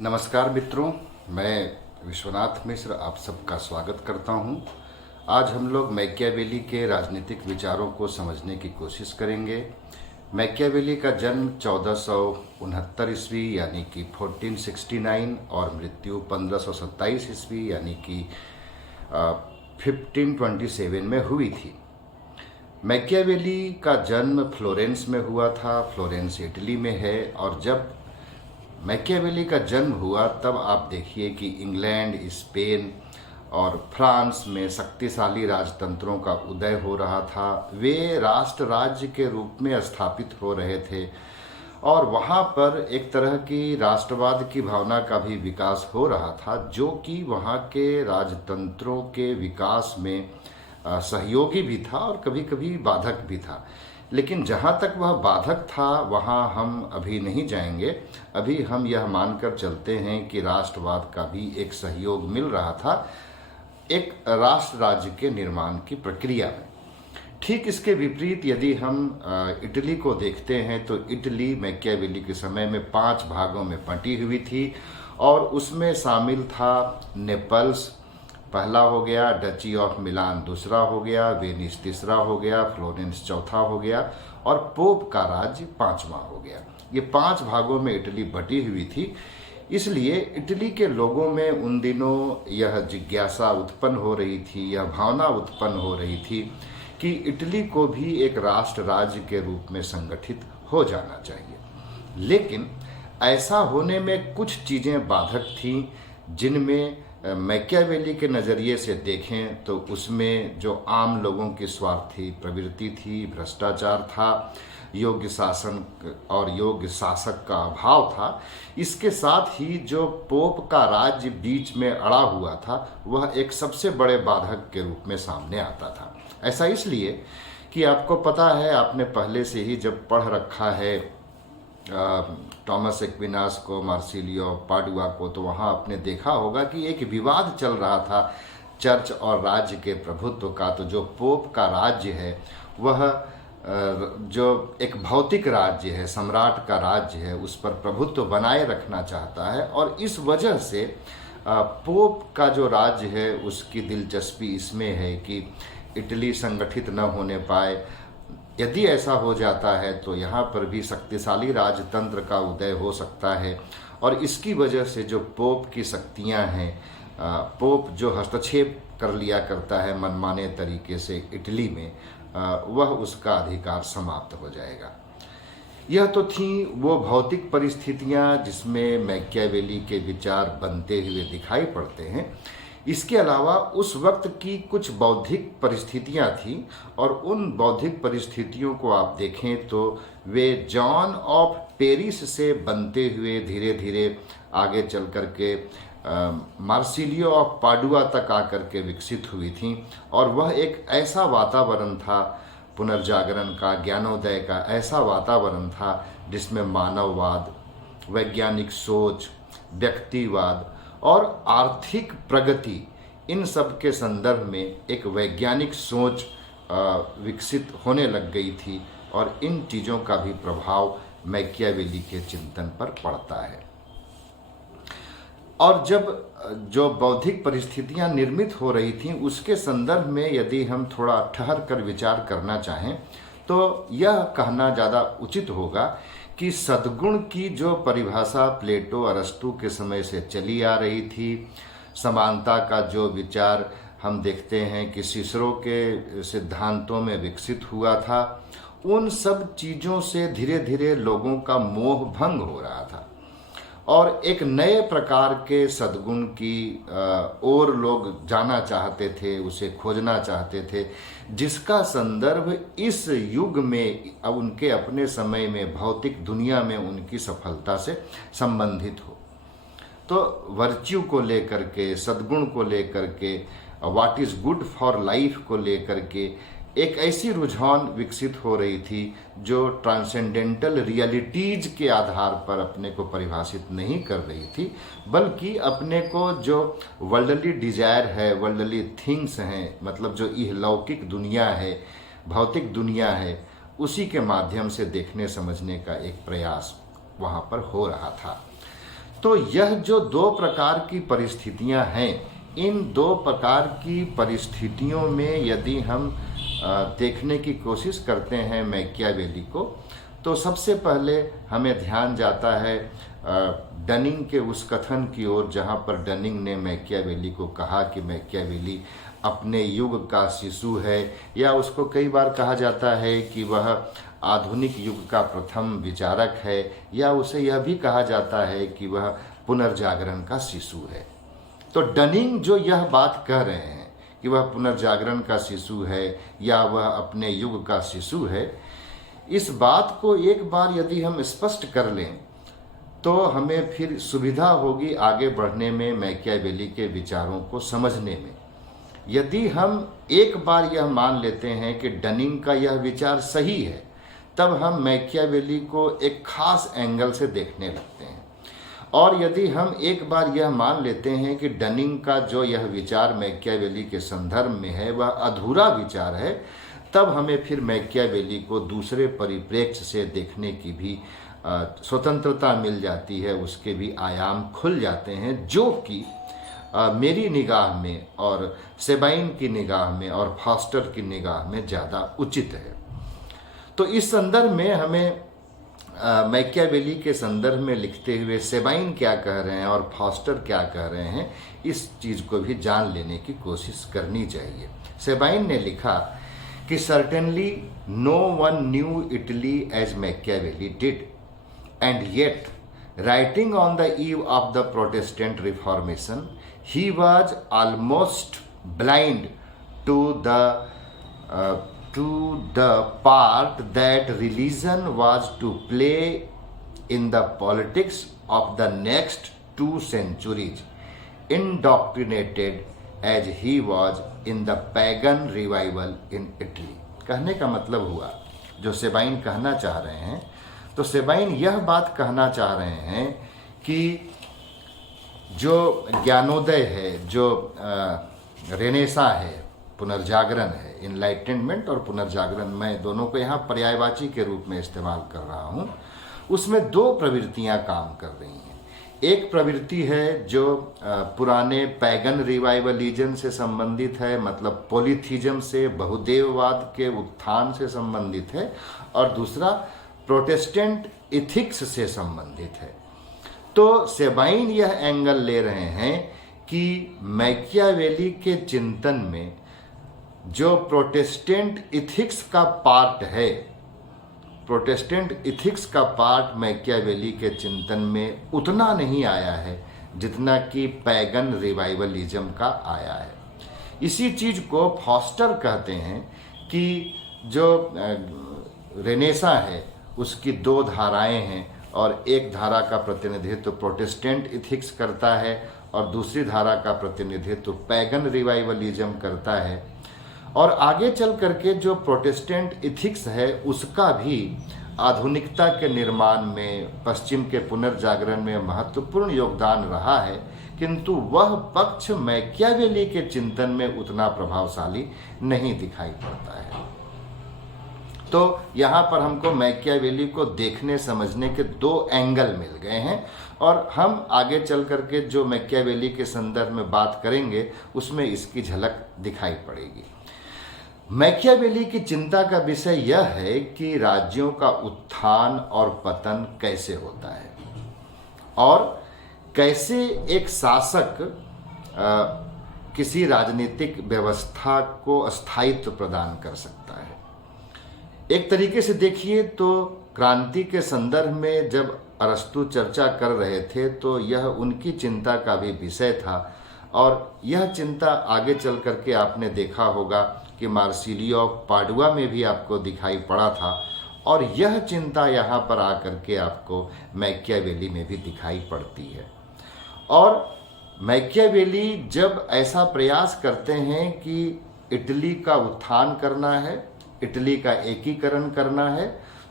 नमस्कार मित्रों, मैं विश्वनाथ मिश्र आप सबका स्वागत करता हूं। आज हम लोग मैकियावेली के राजनीतिक विचारों को समझने की कोशिश करेंगे। मैकियावेली का जन्म 1469 ईस्वी यानी कि 1469 और मृत्यु 1527 ईस्वी यानी कि 1527 में हुई थी। मैकियावेली का जन्म फ्लोरेंस में हुआ था। फ्लोरेंस इटली में है। और जब मैकियावेली का जन्म हुआ तब आप देखिए कि इंग्लैंड, स्पेन और फ्रांस में शक्तिशाली राजतंत्रों का उदय हो रहा था। वे राष्ट्र राज्य के रूप में स्थापित हो रहे थे और वहाँ पर एक तरह की राष्ट्रवाद की भावना का भी विकास हो रहा था, जो कि वहाँ के राजतंत्रों के विकास में सहयोगी भी था और कभी कभी बाधक भी था। लेकिन जहाँ तक वह बाधक था वहाँ हम अभी नहीं जाएंगे। अभी हम यह मानकर चलते हैं कि राष्ट्रवाद का भी एक सहयोग मिल रहा था एक राष्ट्र राज्य के निर्माण की प्रक्रिया में। ठीक इसके विपरीत यदि हम इटली को देखते हैं तो इटली मैकियावेली के समय में 5 भागों में बंटी हुई थी और उसमें शामिल था नेपल्स पहला हो गया, डची ऑफ मिलान दूसरा हो गया, वेनिस तीसरा हो गया, फ्लोरेंस चौथा हो गया और पोप का राज्य 5वां हो गया। ये 5 भागों में इटली बटी हुई थी। इसलिए इटली के लोगों में उन दिनों यह जिज्ञासा उत्पन्न हो रही थी, यह भावना उत्पन्न हो रही थी कि इटली को भी एक राष्ट्र राज्य के रूप में संगठित हो जाना चाहिए। लेकिन ऐसा होने में कुछ चीज़ें बाधक थीं, जिनमें मैकियावेली के नज़रिए से देखें तो उसमें जो आम लोगों की स्वार्थी प्रवृत्ति थी, भ्रष्टाचार था, योग्य शासन और योग्य शासक का अभाव था। इसके साथ ही जो पोप का राज्य बीच में अड़ा हुआ था वह एक सबसे बड़े बाधक के रूप में सामने आता था। ऐसा इसलिए कि आपको पता है, आपने पहले से ही जब पढ़ रखा है टॉमस एक्विनास को, मार्सिलियो पाडुआ को, तो वहाँ आपने देखा होगा कि एक विवाद चल रहा था चर्च और राज्य के प्रभुत्व का। तो जो पोप का राज्य है वह जो एक भौतिक राज्य है, सम्राट का राज्य है, उस पर प्रभुत्व बनाए रखना चाहता है और इस वजह से पोप का जो राज्य है उसकी दिलचस्पी इसमें है कि इटली संगठित न होने पाए। यदि ऐसा हो जाता है तो यहाँ पर भी शक्तिशाली राजतंत्र का उदय हो सकता है और इसकी वजह से जो पोप की शक्तियाँ हैं, पोप जो हस्तक्षेप कर लिया करता है मनमाने तरीके से इटली में, वह उसका अधिकार समाप्त हो जाएगा। यह तो थी वो भौतिक परिस्थितियाँ जिसमें मैकियावेली के विचार बनते हुए दिखाई पड़ते हैं। इसके अलावा उस वक्त की कुछ बौद्धिक परिस्थितियां थीं और उन बौद्धिक परिस्थितियों को आप देखें तो वे जॉन ऑफ पेरिस से बनते हुए धीरे धीरे आगे चल कर के मार्सिलियो ऑफ पाडुआ तक आकर के विकसित हुई थीं। और वह एक ऐसा वातावरण था पुनर्जागरण का, ज्ञानोदय का ऐसा वातावरण था जिसमें मानववाद, वैज्ञानिक सोच, व्यक्तिवाद और आर्थिक प्रगति, इन सब के संदर्भ में एक वैज्ञानिक सोच विकसित होने लग गई थी और इन चीज़ों का भी प्रभाव मैकियावेली के चिंतन पर पड़ता है। और जब जो बौद्धिक परिस्थितियां निर्मित हो रही थीं उसके संदर्भ में यदि हम थोड़ा ठहर कर विचार करना चाहें तो यह कहना ज़्यादा उचित होगा कि सद्गुण की जो परिभाषा प्लेटो अरस्तु के समय से चली आ रही थी, समानता का जो विचार हम देखते हैं कि सिसरो के सिद्धांतों में विकसित हुआ था, उन सब चीज़ों से धीरे धीरे लोगों का मोह भंग हो रहा था और एक नए प्रकार के सद्गुण की ओर लोग जाना चाहते थे, उसे खोजना चाहते थे, जिसका संदर्भ इस युग में अब उनके अपने समय में भौतिक दुनिया में उनकी सफलता से संबंधित हो। तो वर्च्यू को लेकर के, सद्गुण को लेकर के, what is good for life को लेकर के एक ऐसी रुझान विकसित हो रही थी जो ट्रांसेंडेंटल रियलिटीज के आधार पर अपने को परिभाषित नहीं कर रही थी, बल्कि अपने को जो वर्ल्डली डिजायर है, वर्ल्डली थिंग्स हैं, मतलब जो इहलौकिक दुनिया है, भौतिक दुनिया है, उसी के माध्यम से देखने समझने का एक प्रयास वहाँ पर हो रहा था। तो यह जो दो प्रकार की परिस्थितियां हैं, इन दो प्रकार की परिस्थितियों में यदि हम देखने की कोशिश करते हैं मैकियावेली को, तो सबसे पहले हमें ध्यान जाता है डनिंग के उस कथन की ओर, जहां पर डनिंग ने मैकियावेली को कहा कि मैकियावेली अपने युग का शिशु है, या उसको कई बार कहा जाता है कि वह आधुनिक युग का प्रथम विचारक है, या उसे यह भी कहा जाता है कि वह पुनर्जागरण का शिशु है। तो डनिंग जो यह बात कह रहे हैं कि वह पुनर्जागरण का शिशु है या वह अपने युग का शिशु है, इस बात को एक बार यदि हम स्पष्ट कर लें तो हमें फिर सुविधा होगी आगे बढ़ने में, मैकियावेली के विचारों को समझने में। यदि हम एक बार यह मान लेते हैं कि डनिंग का यह विचार सही है, तब हम मैकियावेली को एक खास एंगल से देखने लगते हैं। और यदि हम एक बार यह मान लेते हैं कि डनिंग का जो यह विचार मैकियावेली के संदर्भ में है वह अधूरा विचार है, तब हमें फिर मैकियावेली को दूसरे परिप्रेक्ष्य से देखने की भी स्वतंत्रता मिल जाती है, उसके भी आयाम खुल जाते हैं, जो कि मेरी निगाह में और सेबाइन की निगाह में और फॉस्टर की निगाह में ज़्यादा उचित है। तो इस संदर्भ में हमें मैकियावेली के संदर्भ में लिखते हुए सेबाइन क्या कह रहे हैं और फॉस्टर क्या कह रहे हैं, इस चीज़ को भी जान लेने की कोशिश करनी चाहिए। सेबाइन ने लिखा कि certainly no one knew Italy as Machiavelli did, and yet writing on the eve of the Protestant Reformation he was almost blind to the part that religion was to play in the politics of the next 2 centuries, indoctrinated as he was in the pagan revival in Italy। कहने का मतलब हुआ, जो Sabine कहना चाह रहे हैं, तो सेबाइन यह बात कहना चाह रहे हैं कि जो ज्ञानोदय है, जो रेनेसा है, पुनर्जागरण है, इनलाइटनमेंट और पुनर्जागरण, मैं दोनों को यहाँ पर्यायवाची के रूप में इस्तेमाल कर रहा हूँ, उसमें दो प्रवृत्तियाँ काम कर रही हैं। एक प्रवृत्ति है जो पुराने पैगन रिवाइवलिज्म से संबंधित है, मतलब पॉलीथीज्म से, बहुदेववाद के उत्थान से संबंधित है, और दूसरा प्रोटेस्टेंट इथिक्स से संबंधित है। तो सेबाइन यह एंगल ले रहे हैं कि मैकियावेली के चिंतन में जो प्रोटेस्टेंट इथिक्स का पार्ट है, प्रोटेस्टेंट इथिक्स का पार्ट मैकियावेली के चिंतन में उतना नहीं आया है जितना कि पैगन रिवाइवलिज्म का आया है। इसी चीज़ को फॉस्टर कहते हैं कि जो रेनेसा है उसकी दो धाराएं हैं, और एक धारा का प्रतिनिधित्व प्रोटेस्टेंट इथिक्स करता है और दूसरी धारा का प्रतिनिधित्व पैगन रिवाइवलिज्म करता है। और आगे चल करके जो प्रोटेस्टेंट इथिक्स है उसका भी आधुनिकता के निर्माण में, पश्चिम के पुनर्जागरण में महत्वपूर्ण योगदान रहा है, किंतु वह पक्ष मैकियावेली के चिंतन में उतना प्रभावशाली नहीं दिखाई पड़ता है। तो यहाँ पर हमको मैकियावेली को देखने समझने के दो एंगल मिल गए हैं, और हम आगे चल करके जो मैकियावेली के संदर्भ में बात करेंगे उसमें इसकी झलक दिखाई पड़ेगी। मैकियावेली की चिंता का विषय यह है कि राज्यों का उत्थान और पतन कैसे होता है, और कैसे एक शासक किसी राजनीतिक व्यवस्था को स्थायित्व प्रदान कर सकता है। एक तरीके से देखिए तो क्रांति के संदर्भ में जब अरस्तु चर्चा कर रहे थे तो यह उनकी चिंता का भी विषय था, और यह चिंता आगे चल करके आपने देखा होगा कि मार्सिलियो ऑफ पाडुआ में भी आपको दिखाई पड़ा था, और यह चिंता यहाँ पर आकर के आपको मैकियावेली में भी दिखाई पड़ती है। और मैकियावेली जब ऐसा प्रयास करते हैं कि इटली का उत्थान करना है, इटली का एकीकरण करना है,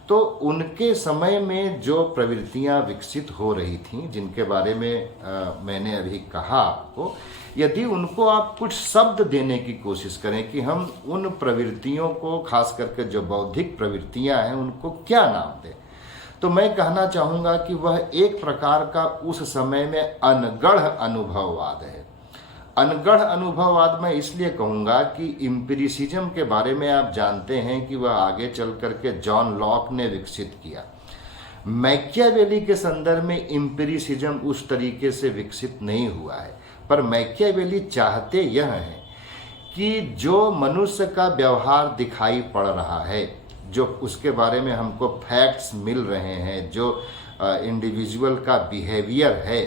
तो उनके समय में जो प्रवृत्तियां विकसित हो रही थीं, जिनके बारे में मैंने अभी कहा आपको, यदि उनको आप कुछ शब्द देने की कोशिश करें कि हम उन प्रवृत्तियों को, खास करके जो बौद्धिक प्रवृत्तियां हैं, उनको क्या नाम दें, तो मैं कहना चाहूँगा कि वह एक प्रकार का उस समय में अनगढ़ अनुभववाद है। अनगढ़ अनुभववाद मैं इसलिए कहूँगा कि एम्पिरिसिज्म के बारे में आप जानते हैं कि वह आगे चल करके जॉन लॉक ने विकसित किया। मैकियावेली के संदर्भ में एम्पिरिसिज्म उस तरीके से विकसित नहीं हुआ है, पर मैकियावेली चाहते यह हैं कि जो मनुष्य का व्यवहार दिखाई पड़ रहा है, जो उसके बारे में हमको फैक्ट्स मिल रहे हैं, जो इंडिविजुअल का बिहेवियर है,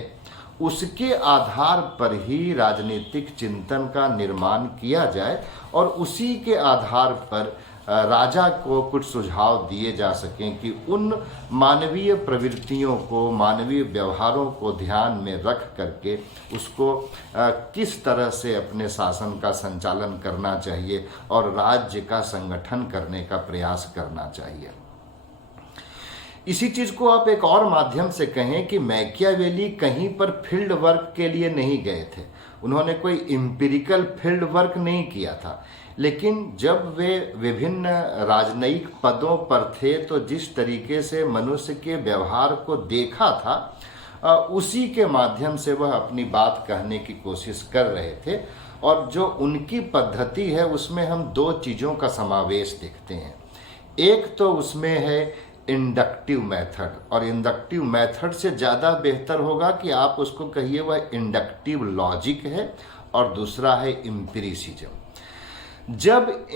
उसके आधार पर ही राजनीतिक चिंतन का निर्माण किया जाए और उसी के आधार पर राजा को कुछ सुझाव दिए जा सकें कि उन मानवीय प्रवृत्तियों को, मानवीय व्यवहारों को ध्यान में रख करके उसको किस तरह से अपने शासन का संचालन करना चाहिए और राज्य का संगठन करने का प्रयास करना चाहिए। इसी चीज को आप एक और माध्यम से कहें कि मैकियावेली कहीं पर फील्ड वर्क के लिए नहीं गए थे, उन्होंने कोई एम्पिरिकल फील्ड वर्क नहीं किया था, लेकिन जब वे विभिन्न राजनयिक पदों पर थे तो जिस तरीके से मनुष्य के व्यवहार को देखा था उसी के माध्यम से वह अपनी बात कहने की कोशिश कर रहे थे। और जो उनकी पद्धति है उसमें हम दो चीज़ों का समावेश देखते हैं। एक तो उसमें है इंडक्टिव मेथड, और इंडक्टिव मेथड से ज़्यादा बेहतर होगा कि आप उसको कहिए वह इंडक्टिव लॉजिक है, और दूसरा है एम्पिरिसिज्म। जब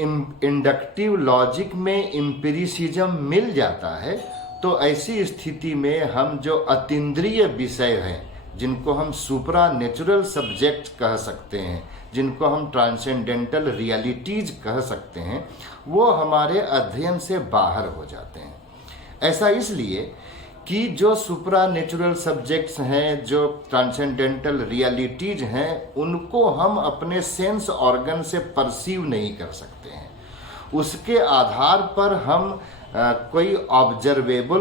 इंडक्टिव लॉजिक में एम्पिरिसिज्म मिल जाता है तो ऐसी स्थिति में हम जो अतीन्द्रिय विषय हैं, जिनको हम सुपरा नेचुरल सब्जेक्ट कह सकते हैं, जिनको हम ट्रांसेंडेंटल रियलिटीज कह सकते हैं, वो हमारे अध्ययन से बाहर हो जाते हैं। ऐसा इसलिए कि जो सुपरा नेचुरल सब्जेक्ट्स हैं, जो ट्रांसेंडेंटल रियलिटीज हैं, उनको हम अपने सेंस ऑर्गन से परसीव नहीं कर सकते हैं। उसके आधार पर हम कोई ऑब्जर्वेबल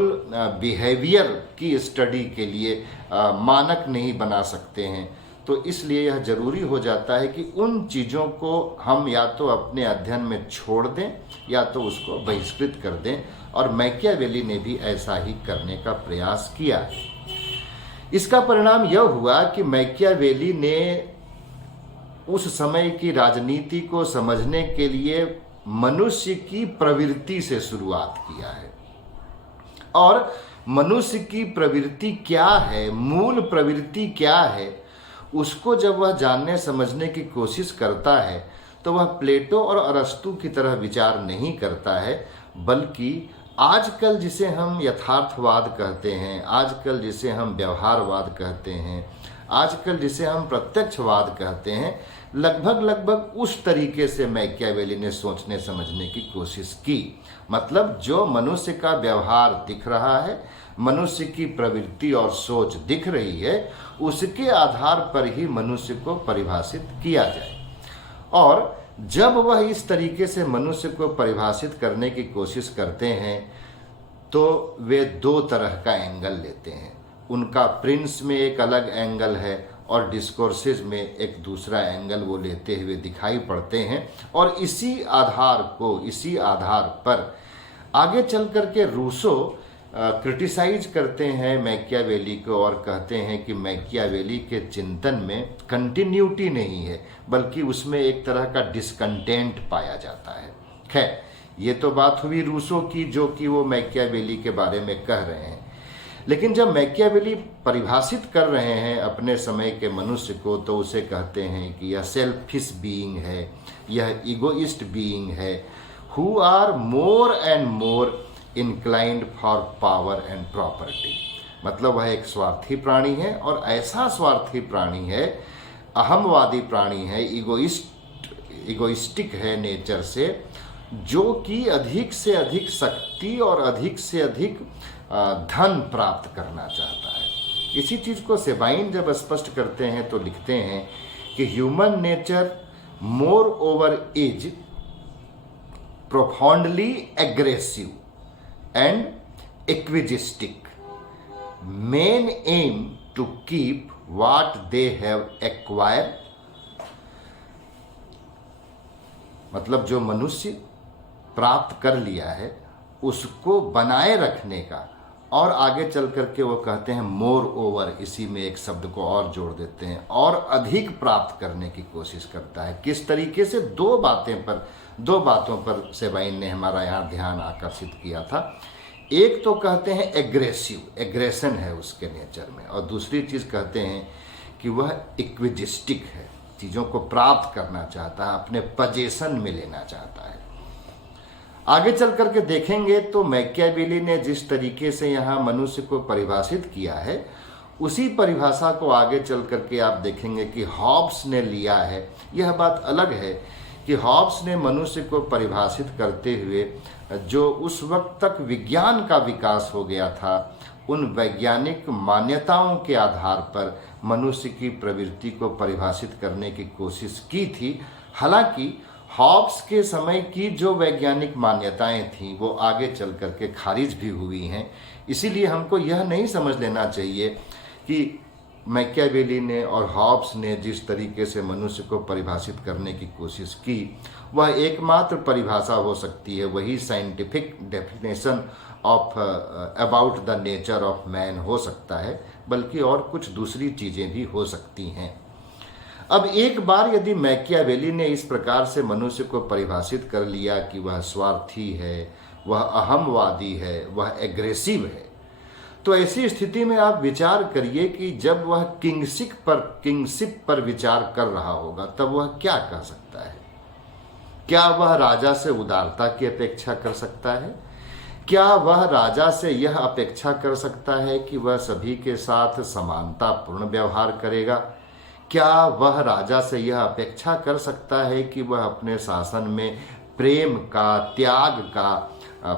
बिहेवियर की स्टडी के लिए मानक नहीं बना सकते हैं। तो इसलिए यह जरूरी हो जाता है कि उन चीज़ों को हम या तो अपने अध्ययन में छोड़ दें या तो उसको बहिष्कृत कर दें, और मैकियावेली ने भी ऐसा ही करने का प्रयास किया है। इसका परिणाम यह हुआ कि मैकियावेली ने उस समय की राजनीति को समझने के लिए मनुष्य की प्रवृत्ति से शुरुआत किया है। और मनुष्य की प्रवृत्ति क्या है, मूल प्रवृत्ति क्या है, उसको जब वह जानने समझने की कोशिश करता है तो वह प्लेटो और अरस्तु की तरह विचार नहीं करता है, बल्कि आजकल जिसे हम यथार्थवाद कहते हैं, आजकल जिसे हम व्यवहारवाद कहते हैं, आजकल जिसे हम प्रत्यक्षवाद कहते हैं, लगभग उस तरीके से मैकियावेली ने सोचने समझने की कोशिश की। मतलब जो मनुष्य का व्यवहार दिख रहा है, मनुष्य की प्रवृत्ति और सोच दिख रही है, उसके आधार पर ही मनुष्य को परिभाषित किया जाए। और जब वह इस तरीके से मनुष्य को परिभाषित करने की कोशिश करते हैं तो वे दो तरह का एंगल लेते हैं। उनका प्रिंस में एक अलग एंगल है और डिस्कोर्सेज में एक दूसरा एंगल वो लेते हुए दिखाई पड़ते हैं। और इसी आधार पर आगे चल कर के रूसो क्रिटिसाइज करते हैं मैकियावेली को और कहते हैं कि मैकियावेली के चिंतन में कंटिन्यूटी नहीं है, बल्कि उसमें एक तरह का डिसकंटेंट पाया जाता है। खैर, ये तो बात हुई रूसो की, जो कि वो मैकियावेली के बारे में कह रहे हैं। लेकिन जब मैकियावेली परिभाषित कर रहे हैं अपने समय के मनुष्य को, तो उसे कहते हैं कि यह सेल्फिश बीइंग है, यह इगोइस्ट बीइंग है, who are more and more inclined for power and property. मतलब वह एक स्वार्थी प्राणी है, और ऐसा स्वार्थी प्राणी है, अहमवादी प्राणी है, इगोइस्टिक है नेचर से, जो कि अधिक से अधिक शक्ति और अधिक से अधिक धन प्राप्त करना चाहता है। इसी चीज़ को सेबाइन जब स्पष्ट करते हैं तो लिखते हैं कि human nature more over is profoundly aggressive and egoistic, main aim to keep what they have acquired। मतलब जो मनुष्य प्राप्त कर लिया है उसको बनाए रखने का और आगे चल करके वो कहते हैं मोर ओवर, इसी में एक शब्द को और जोड़ देते हैं, और अधिक प्राप्त करने की कोशिश करता है। किस तरीके से? दो बातों पर सेबाइन ने हमारा यहाँ ध्यान आकर्षित किया था। एक तो कहते हैं एग्रेशन है उसके नेचर में, और दूसरी चीज़ कहते हैं कि वह इक्विजिस्टिक है, चीज़ों को प्राप्त करना चाहता है, अपने पजेशन में लेना चाहता है। आगे चल करके देखेंगे तो मैकियावेली ने जिस तरीके से यहाँ मनुष्य को परिभाषित किया है, उसी परिभाषा को आगे चल करके आप देखेंगे कि हॉब्स ने लिया है। यह बात अलग है कि हॉब्स ने मनुष्य को परिभाषित करते हुए जो उस वक्त तक विज्ञान का विकास हो गया था, उन वैज्ञानिक मान्यताओं के आधार पर मनुष्य की प्रवृत्ति को परिभाषित करने की कोशिश की थी। हालांकि हॉब्स के समय की जो वैज्ञानिक मान्यताएं थीं वो आगे चल करके खारिज भी हुई हैं। इसीलिए हमको यह नहीं समझ लेना चाहिए कि मैकियावेली ने और हॉब्स ने जिस तरीके से मनुष्य को परिभाषित करने की कोशिश की वह एकमात्र परिभाषा हो सकती है, वही scientific definition of about the nature of man हो सकता है, बल्कि और कुछ दूसरी चीज़ें भी हो सकती हैं। अब एक बार यदि मैकियावेली ने इस प्रकार से मनुष्य को परिभाषित कर लिया कि वह स्वार्थी है, वह अहमवादी है, वह एग्रेसिव है, तो ऐसी स्थिति में आप विचार करिए कि जब वह किंगशिप पर विचार कर रहा होगा तब वह क्या कह सकता है? क्या वह राजा से उदारता की अपेक्षा कर सकता है? क्या वह राजा से यह अपेक्षा कर सकता है कि वह सभी के साथ समानतापूर्ण व्यवहार करेगा? क्या वह राजा से यह अपेक्षा कर सकता है कि वह अपने शासन में प्रेम का, त्याग का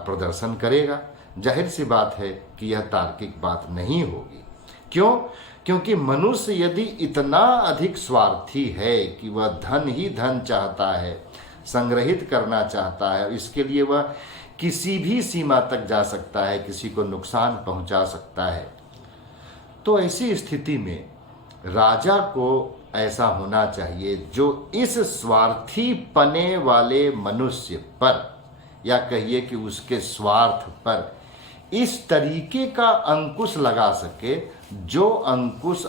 प्रदर्शन करेगा? जाहिर सी बात है कि यह तार्किक बात नहीं होगी। क्यों? क्योंकि मनुष्य यदि इतना अधिक स्वार्थी है कि वह धन ही धन चाहता है, संग्रहित करना चाहता है, इसके लिए वह किसी भी सीमा तक जा सकता है, किसी को नुकसान पहुंचा सकता है, तो ऐसी स्थिति में राजा को ऐसा होना चाहिए जो इस स्वार्थी पने वाले मनुष्य पर, या कहिए कि उसके स्वार्थ पर इस तरीके का अंकुश लगा सके जो अंकुश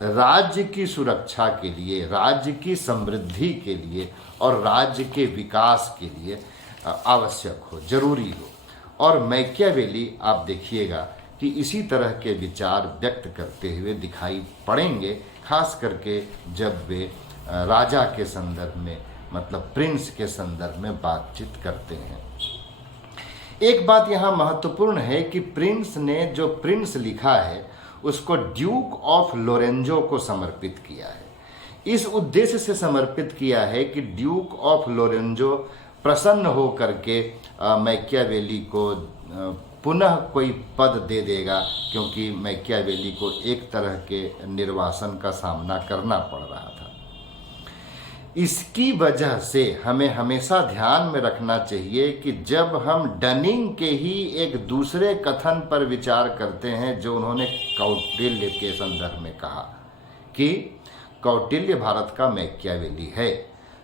राज्य की सुरक्षा के लिए, राज्य की समृद्धि के लिए और राज्य के विकास के लिए आवश्यक हो, जरूरी हो। और मैकियावेली आप देखिएगा कि इसी तरह के विचार व्यक्त करते हुए दिखाई पड़ेंगे, खास करके जब वे राजा के संदर्भ में, मतलब प्रिंस के संदर्भ में बातचीत करते हैं। एक बात यहाँ महत्वपूर्ण है कि प्रिंस ने जो प्रिंस लिखा है उसको ड्यूक ऑफ लोरेंजो को समर्पित किया है। इस उद्देश्य से समर्पित किया है कि ड्यूक ऑफ लोरेंजो प्रसन्न हो करके मैकियावेली को पुनः कोई पद दे देगा, क्योंकि मैकियावेली को एक तरह के निर्वासन का सामना करना पड़ रहा था। इसकी वजह से हमें हमेशा ध्यान में रखना चाहिए कि जब हम डनिंग के ही एक दूसरे कथन पर विचार करते हैं जो उन्होंने कौटिल्य के संदर्भ में कहा कि कौटिल्य भारत का मैकियावेली है,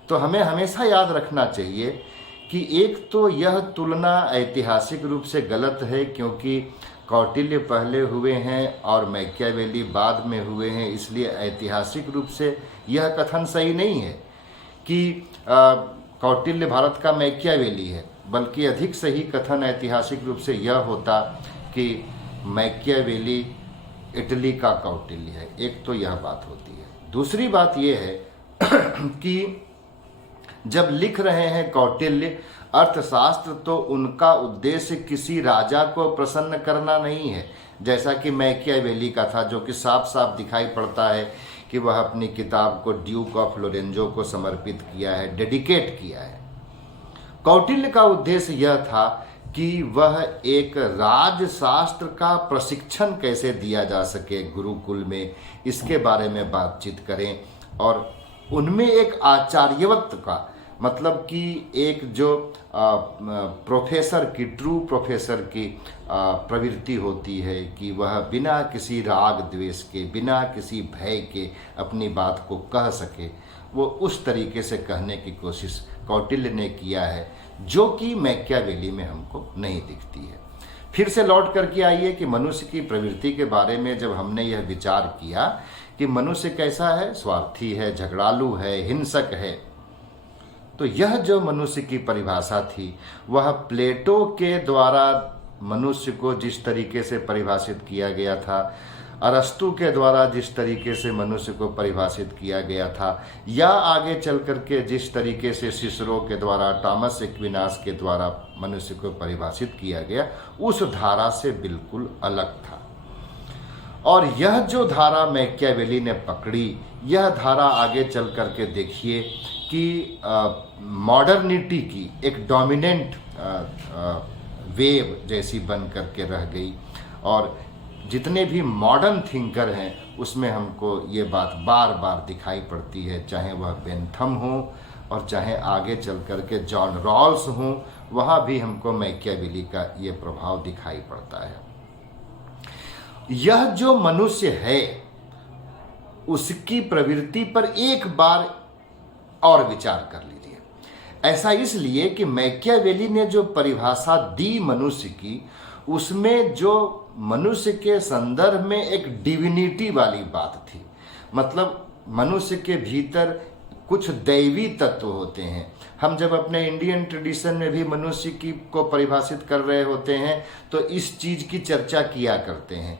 तो हमें हमेशा याद रखना चाहिए कि एक तो यह तुलना ऐतिहासिक रूप से गलत है, क्योंकि कौटिल्य पहले हुए हैं और मैकियावेली बाद में हुए हैं, इसलिए ऐतिहासिक रूप से यह कथन सही नहीं है कि कौटिल्य भारत का मैकियावेली है, बल्कि अधिक सही कथन ऐतिहासिक रूप से यह होता कि मैकियावेली इटली का कौटिल्य है। एक तो यह बात होती है। दूसरी बात यह है कि जब लिख रहे हैं कौटिल्य अर्थशास्त्र, तो उनका उद्देश्य किसी राजा को प्रसन्न करना नहीं है, जैसा कि मैकियावेली का था, जो कि साफ साफ दिखाई पड़ता है कि वह अपनी किताब को ड्यूक ऑफ लोरेंजो को समर्पित किया है, डेडिकेट किया है। कौटिल्य का उद्देश्य यह था कि वह एक राजशास्त्र का प्रशिक्षण कैसे दिया जा सके गुरुकुल में, इसके बारे में बातचीत करें, और उनमें एक आचार्यवत्व का, मतलब कि एक जो प्रोफेसर की, ट्रू प्रोफेसर की प्रवृत्ति होती है कि वह बिना किसी राग द्वेष के, बिना किसी भय के अपनी बात को कह सके, वो उस तरीके से कहने की कोशिश कौटिल्य ने किया है, जो कि मैकियावेली में हमको नहीं दिखती है। फिर से लौट करके आइए कि मनुष्य की प्रवृत्ति के बारे में जब हमने यह विचार किया कि मनुष्य कैसा है, स्वार्थी है, झगड़ालू है, हिंसक है, तो यह जो मनुष्य की परिभाषा थी वह प्लेटो के द्वारा मनुष्य को जिस तरीके से परिभाषित किया गया था, अरस्तु के द्वारा जिस तरीके से मनुष्य को परिभाषित किया गया था, या आगे चल करके जिस तरीके से सिसरो के द्वारा, टॉमस एक्विनास के द्वारा मनुष्य को परिभाषित किया गया, उस धारा से बिल्कुल अलग था। और यह जो धारा मैकियावेली ने पकड़ी, यह धारा आगे चल करके देखिए कि मॉडर्निटी की एक डोमिनेंट वेव जैसी बन करके रह गई। और जितने भी मॉडर्न थिंकर हैं उसमें हमको ये बात बार बार दिखाई पड़ती है, चाहे वह बेंथम हो और चाहे आगे चल करके जॉन रॉल्स हों, वहाँ भी हमको मैकियावेली का ये प्रभाव दिखाई पड़ता है। यह जो मनुष्य है उसकी प्रवृत्ति पर एक बार और विचार कर लीजिए। ऐसा इसलिए कि मैकियावेली ने जो परिभाषा दी मनुष्य की, उसमें जो मनुष्य के संदर्भ में एक डिविनिटी वाली बात थी। मतलब मनुष्य के भीतर कुछ दैवी तत्व होते हैं। हम जब अपने इंडियन ट्रेडिशन में भी मनुष्य की को परिभाषित कर रहे होते हैं तो इस चीज़ की चर्चा किया करते हैं।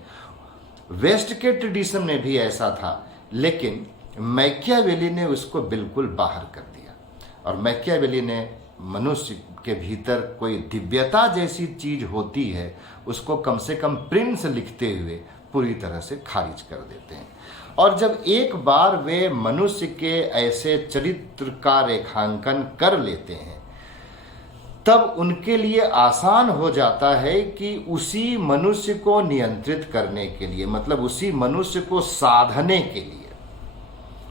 वेस्ट के ट्रेडिशन में भी ऐसा था, लेकिन मैकियावेली ने उसको बिल्कुल बाहर कर दिया। और मैकियावेली ने मनुष्य के भीतर कोई दिव्यता जैसी चीज होती है उसको कम से कम प्रिंस लिखते हुए पूरी तरह से खारिज कर देते हैं। और जब एक बार वे मनुष्य के ऐसे चरित्र का रेखांकन कर लेते हैं तब उनके लिए आसान हो जाता है कि उसी मनुष्य को नियंत्रित करने के लिए, मतलब उसी मनुष्य को साधने के लिए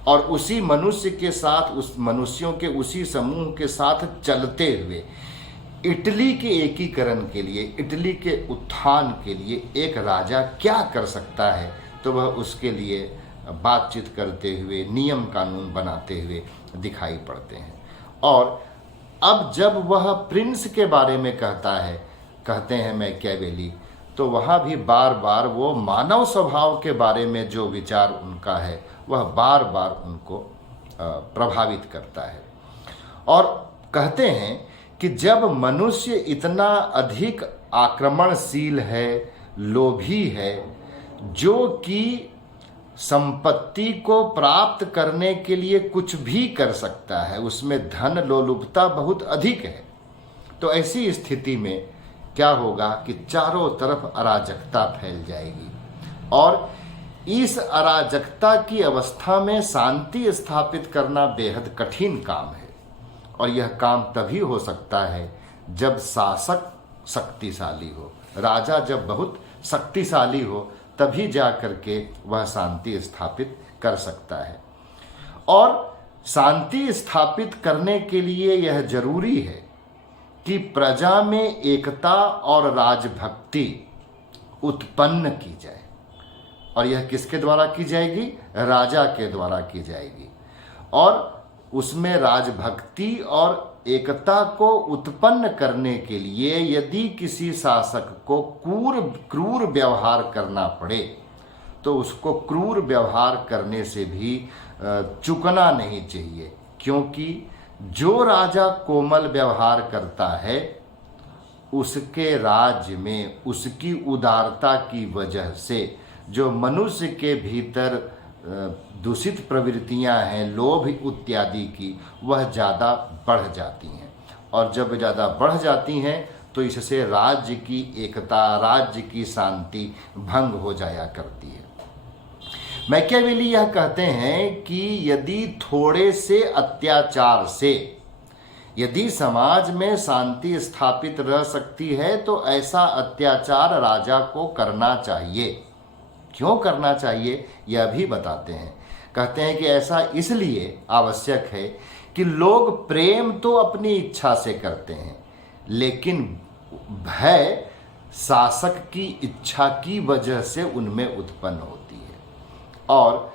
और उसी मनुष्य के साथ, उस मनुष्यों के उसी समूह के साथ चलते हुए इटली के एकीकरण के लिए, इटली के उत्थान के लिए एक राजा क्या कर सकता है, तो वह उसके लिए बातचीत करते हुए, नियम कानून बनाते हुए दिखाई पड़ते हैं। और अब जब वह प्रिंस के बारे में कहते हैं मैकियावेली, तो वहाँ भी बार बार वो मानव स्वभाव के बारे में जो विचार उनका है वह बार बार उनको प्रभावित करता है। और कहते हैं कि जब मनुष्य इतना अधिक आक्रमणशील है, लोभी है, जो कि संपत्ति को प्राप्त करने के लिए कुछ भी कर सकता है, उसमें धन लोलुपता बहुत अधिक है, तो ऐसी स्थिति में क्या होगा कि चारों तरफ अराजकता फैल जाएगी। और इस अराजकता की अवस्था में शांति स्थापित करना बेहद कठिन काम है। और यह काम तभी हो सकता है जब शासक शक्तिशाली हो, राजा जब बहुत शक्तिशाली हो, तभी जा करके वह शांति स्थापित कर सकता है। और शांति स्थापित करने के लिए यह जरूरी है कि प्रजा में एकता और राजभक्ति उत्पन्न की जाए। और यह किसके द्वारा की जाएगी? राजा के द्वारा की जाएगी। और उसमें राजभक्ति और एकता को उत्पन्न करने के लिए यदि किसी शासक को क्रूर व्यवहार करना पड़े तो उसको क्रूर व्यवहार करने से भी चूकना नहीं चाहिए, क्योंकि जो राजा कोमल व्यवहार करता है उसके राज्य में उसकी उदारता की वजह से जो मनुष्य के भीतर दूषित प्रवृत्तियां हैं, लोभ इत्यादि की, वह ज़्यादा बढ़ जाती हैं। और जब ज़्यादा बढ़ जाती हैं तो इससे राज्य की एकता, राज्य की शांति भंग हो जाया करती है। मैकियावेली यह कहते हैं कि यदि थोड़े से अत्याचार से यदि समाज में शांति स्थापित रह सकती है तो ऐसा अत्याचार राजा को करना चाहिए। क्यों करना चाहिए यह भी बताते हैं। कहते हैं कि ऐसा इसलिए आवश्यक है कि लोग प्रेम तो अपनी इच्छा से करते हैं, लेकिन भय शासक की इच्छा की वजह से उनमें उत्पन्न होती है। और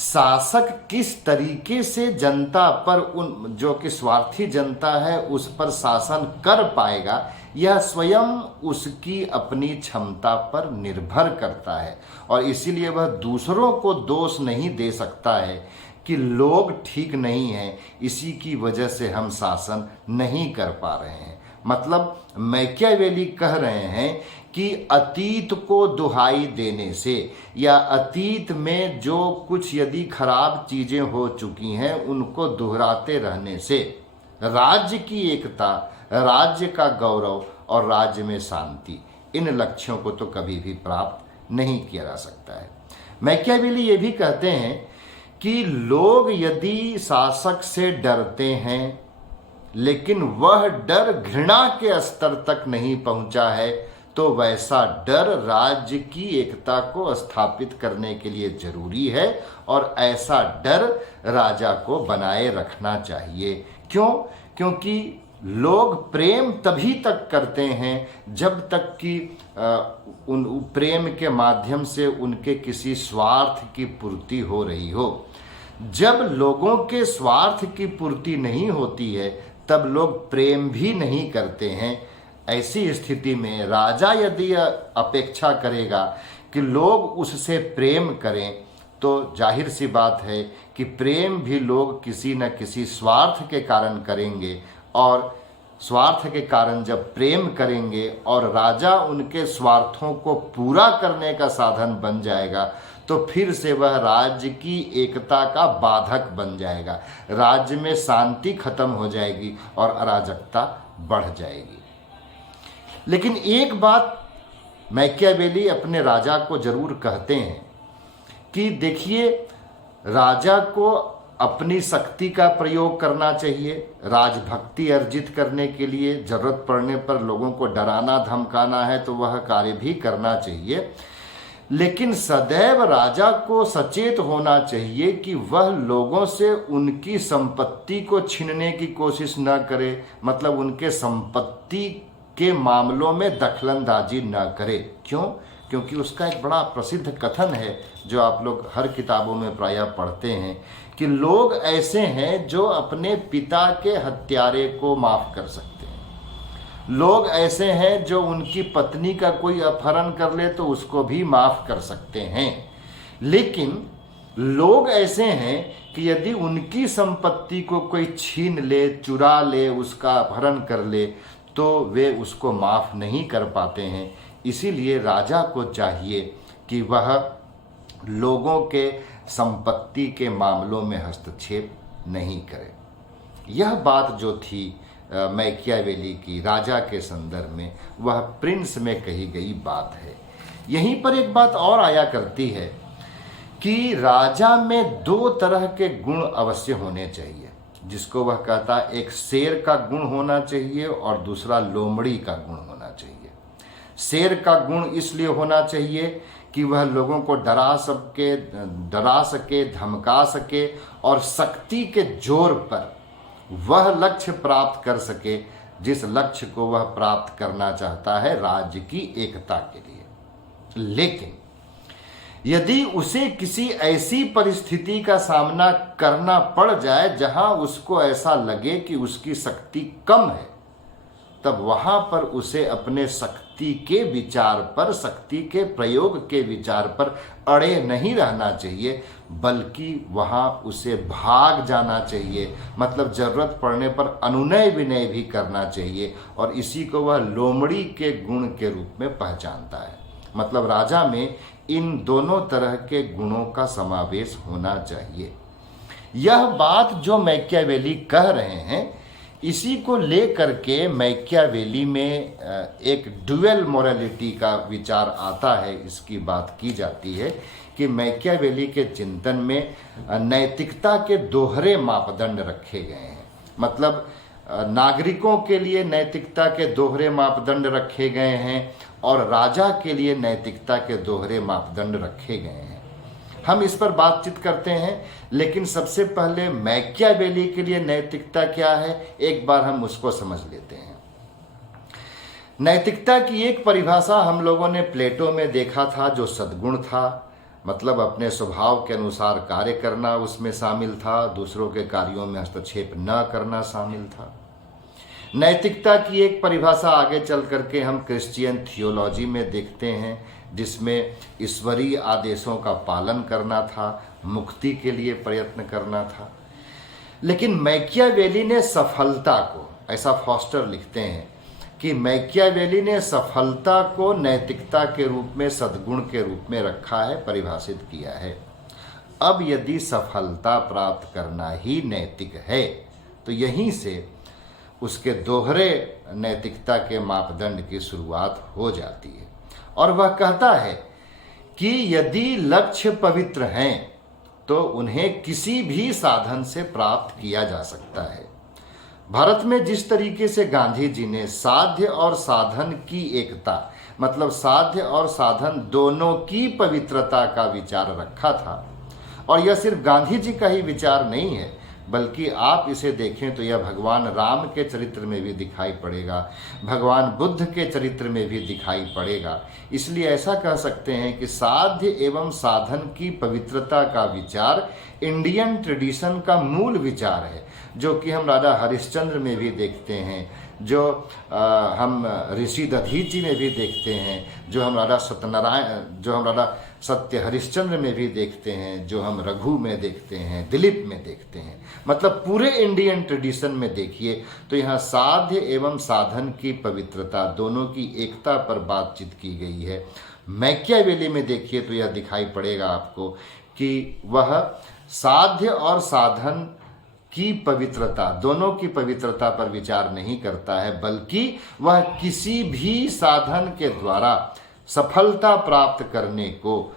शासक किस तरीके से जनता पर, उन जो कि स्वार्थी जनता है उस पर शासन कर पाएगा, यह स्वयं उसकी अपनी क्षमता पर निर्भर करता है। और इसीलिए वह दूसरों को दोष नहीं दे सकता है कि लोग ठीक नहीं हैं, इसी की वजह से हम शासन नहीं कर पा रहे हैं। मतलब मैकियावेली कह रहे हैं कि अतीत को दुहाई देने से या अतीत में जो कुछ यदि खराब चीज़ें हो चुकी हैं उनको दोहराते रहने से राज्य की एकता, राज्य का गौरव और राज्य में शांति, इन लक्ष्यों को तो कभी भी प्राप्त नहीं किया जा सकता है। मैकियावेली ये भी कहते हैं कि लोग यदि शासक से डरते हैं लेकिन वह डर घृणा के स्तर तक नहीं पहुंचा है, तो वैसा डर राज्य की एकता को स्थापित करने के लिए जरूरी है और ऐसा डर राजा को बनाए रखना चाहिए। क्यों? क्योंकि लोग प्रेम तभी तक करते हैं जब तक कि उन प्रेम के माध्यम से उनके किसी स्वार्थ की पूर्ति हो रही हो। जब लोगों के स्वार्थ की पूर्ति नहीं होती है तब लोग प्रेम भी नहीं करते हैं। ऐसी स्थिति में राजा यदि अपेक्षा करेगा कि लोग उससे प्रेम करें तो जाहिर सी बात है कि प्रेम भी लोग किसी न किसी स्वार्थ के कारण करेंगे, और स्वार्थ के कारण जब प्रेम करेंगे और राजा उनके स्वार्थों को पूरा करने का साधन बन जाएगा तो फिर से वह राज्य की एकता का बाधक बन जाएगा, राज्य में शांति खत्म हो जाएगी और अराजकता बढ़ जाएगी। लेकिन एक बात मैकियावेली अपने राजा को जरूर कहते हैं कि देखिए, राजा को अपनी शक्ति का प्रयोग करना चाहिए, राजभक्ति अर्जित करने के लिए जरूरत पड़ने पर लोगों को डराना धमकाना है तो वह कार्य भी करना चाहिए, लेकिन सदैव राजा को सचेत होना चाहिए कि वह लोगों से उनकी संपत्ति को छीनने की कोशिश न करे, मतलब उनके संपत्ति के मामलों में दखलंदाजी न करे। क्यों? क्योंकि उसका एक बड़ा प्रसिद्ध कथन है जो आप लोग हर किताबों में प्रायः पढ़ते हैं कि लोग ऐसे हैं जो अपने पिता के हत्यारे को माफ कर सकते हैं, लोग ऐसे हैं जो उनकी पत्नी का कोई अपहरण कर ले तो उसको भी माफ कर सकते हैं, लेकिन लोग ऐसे हैं कि यदि उनकी संपत्ति को कोई छीन ले, चुरा ले, उसका अपहरण कर ले तो वे उसको माफ नहीं कर पाते हैं। इसीलिए राजा को चाहिए कि वह लोगों के संपत्ति के मामलों में हस्तक्षेप नहीं करे। यह बात जो थी मैकियावेली की राजा के संदर्भ में, वह प्रिंस में कही गई बात है। यहीं पर एक बात और आया करती है कि राजा में दो तरह के गुण अवश्य होने चाहिए, जिसको वह कहता है एक शेर का गुण होना चाहिए और दूसरा लोमड़ी का गुण होना चाहिए। शेर का गुण इसलिए होना चाहिए कि वह लोगों को डरा सके, धमका सके और शक्ति के जोर पर वह लक्ष्य प्राप्त कर सके जिस लक्ष्य को वह प्राप्त करना चाहता है राज्य की एकता के लिए। लेकिन यदि उसे किसी ऐसी परिस्थिति का सामना करना पड़ जाए जहां उसको ऐसा लगे कि उसकी शक्ति कम है, तब वहां पर उसे अपने शक्ति के विचार पर, शक्ति के प्रयोग के विचार पर अड़े नहीं रहना चाहिए, बल्कि वहां उसे भाग जाना चाहिए। मतलब जरूरत पड़ने पर अनुनय विनय भी करना चाहिए, और इसी को वह लोमड़ी के गुण के रूप में पहचानता है। मतलब राजा में इन दोनों तरह के गुणों का समावेश होना चाहिए। यह बात जो मैकियावेली कह रहे हैं, इसी को लेकर के मैकियावेली में एक ड्यूअल मोरालिटी का विचार आता है। इसकी बात की जाती है कि मैकियावेली के चिंतन में नैतिकता के दोहरे मापदंड रखे गए हैं। मतलब नागरिकों के लिए नैतिकता के दोहरे मापदंड रखे गए हैं और राजा के लिए नैतिकता के दोहरे मापदंड रखे गए हैं। हम इस पर बातचीत करते हैं, लेकिन सबसे पहले मैकियावेली के लिए नैतिकता क्या है, एक बार हम उसको समझ लेते हैं। नैतिकता की एक परिभाषा हम लोगों ने प्लेटो में देखा था, जो सद्गुण था। मतलब अपने स्वभाव के अनुसार कार्य करना उसमें शामिल था, दूसरों के कार्यों में हस्तक्षेप न करना शामिल था। नैतिकता की एक परिभाषा आगे चल करके हम क्रिश्चियन थियोलॉजी में देखते हैं, जिसमें ईश्वरीय आदेशों का पालन करना था, मुक्ति के लिए प्रयत्न करना था। लेकिन मैकियावेली ने सफलता को, ऐसा फॉस्टर लिखते हैं कि मैकियावेली ने सफलता को नैतिकता के रूप में, सद्गुण के रूप में रखा है, परिभाषित किया है। अब यदि सफलता प्राप्त करना ही नैतिक है तो यहीं से उसके दोहरे नैतिकता के मापदंड की शुरुआत हो जाती है। और वह कहता है कि यदि लक्ष्य पवित्र हैं तो उन्हें किसी भी साधन से प्राप्त किया जा सकता है। भारत में जिस तरीके से गांधी जी ने साध्य और साधन की एकता, मतलब साध्य और साधन दोनों की पवित्रता का विचार रखा था, और यह सिर्फ गांधी जी का ही विचार नहीं है, बल्कि आप इसे देखें तो यह भगवान राम के चरित्र में भी दिखाई पड़ेगा, भगवान बुद्ध के चरित्र में भी दिखाई पड़ेगा। इसलिए ऐसा कह सकते हैं कि साध्य एवं साधन की पवित्रता का विचार इंडियन ट्रेडिशन का मूल विचार है, जो कि हम राजा हरिश्चंद्र में भी देखते हैं, जो हम ऋषि दधीचि में भी देखते हैं, जो हम राजा सत्य हरिश्चंद्र में भी देखते हैं, जो हम रघु में देखते हैं, दिलीप में देखते हैं। मतलब पूरे इंडियन ट्रेडिशन में देखिए तो यहाँ साध्य एवं साधन की पवित्रता, दोनों की एकता पर बातचीत की गई है। मैकियावेली में देखिए तो यह दिखाई पड़ेगा आपको कि वह साध्य और साधन की पवित्रता, दोनों की पवित्रता पर विचार नहीं करता है, बल्कि वह किसी भी साधन के द्वारा सफलता प्राप्त करने को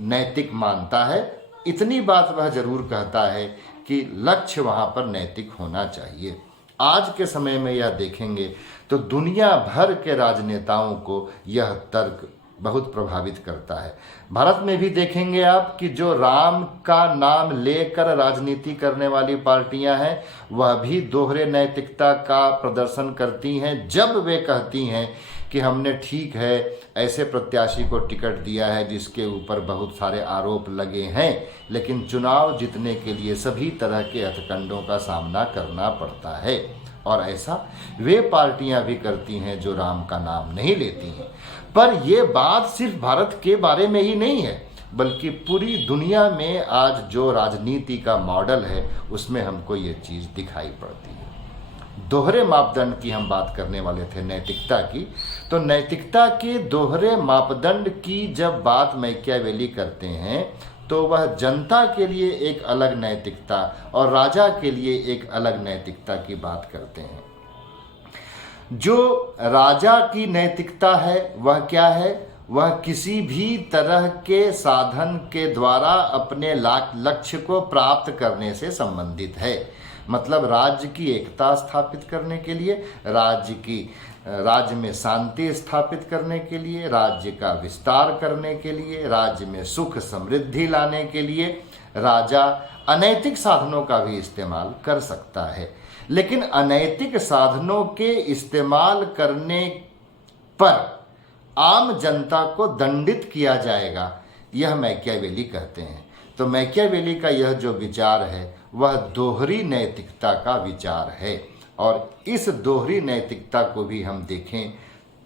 नैतिक मानता है। इतनी बात वह जरूर कहता है कि लक्ष्य वहाँ पर नैतिक होना चाहिए। आज के समय में यह देखेंगे तो दुनिया भर के राजनेताओं को यह तर्क बहुत प्रभावित करता है। भारत में भी देखेंगे आप कि जो राम का नाम लेकर राजनीति करने वाली पार्टियां हैं, वह भी दोहरे नैतिकता का प्रदर्शन करती हैं जब वे कहती हैं कि हमने ठीक है ऐसे प्रत्याशी को टिकट दिया है जिसके ऊपर बहुत सारे आरोप लगे हैं, लेकिन चुनाव जीतने के लिए सभी तरह के हथकंडों का सामना करना पड़ता है। और ऐसा वे पार्टियां भी करती हैं जो राम का नाम नहीं लेती हैं। पर यह बात सिर्फ भारत के बारे में ही नहीं है, बल्कि पूरी दुनिया में आज जो राजनीति का मॉडल है उसमें हमको ये चीज़ दिखाई पड़ती है। दोहरे मापदंड की हम बात करने वाले थे, नैतिकता की। तो नैतिकता के दोहरे मापदंड की जब बात मैकियावेली करते हैं तो वह जनता के लिए एक अलग नैतिकता और राजा के लिए एक अलग नैतिकता की बात करते हैं। जो राजा की नैतिकता है वह क्या है? वह किसी भी तरह के साधन के द्वारा अपने लक्ष्य को प्राप्त करने से संबंधित है। मतलब राज्य की एकता स्थापित करने के लिए, राज्य में शांति स्थापित करने के लिए, राज्य का विस्तार करने के लिए, राज्य में सुख समृद्धि लाने के लिए राजा अनैतिक साधनों का भी इस्तेमाल कर सकता है। लेकिन अनैतिक साधनों के इस्तेमाल करने पर आम जनता को दंडित किया जाएगा, यह मैकियावेली कहते हैं। तो मैकियावेली का यह जो विचार है वह दोहरी नैतिकता का विचार है, और इस दोहरी नैतिकता को भी हम देखें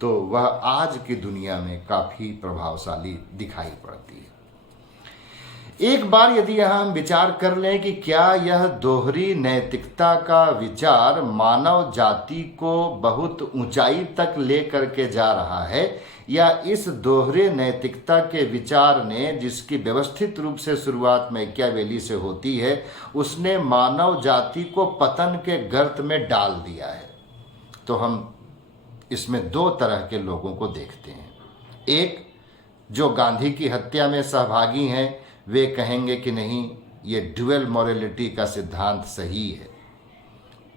तो वह आज की दुनिया में काफ़ी प्रभावशाली दिखाई पड़ती है। एक बार यदि यहाँ हम विचार कर लें कि क्या यह दोहरी नैतिकता का विचार मानव जाति को बहुत ऊंचाई तक ले करके जा रहा है, या इस दोहरे नैतिकता के विचार ने, जिसकी व्यवस्थित रूप से शुरुआत मैकियावेली से होती है, उसने मानव जाति को पतन के गर्त में डाल दिया है। तो हम इसमें दो तरह के लोगों को देखते हैं। एक, जो गांधी की हत्या में सहभागी हैं, वे कहेंगे कि नहीं, ये ड्यूअल मॉरलिटी का सिद्धांत सही है।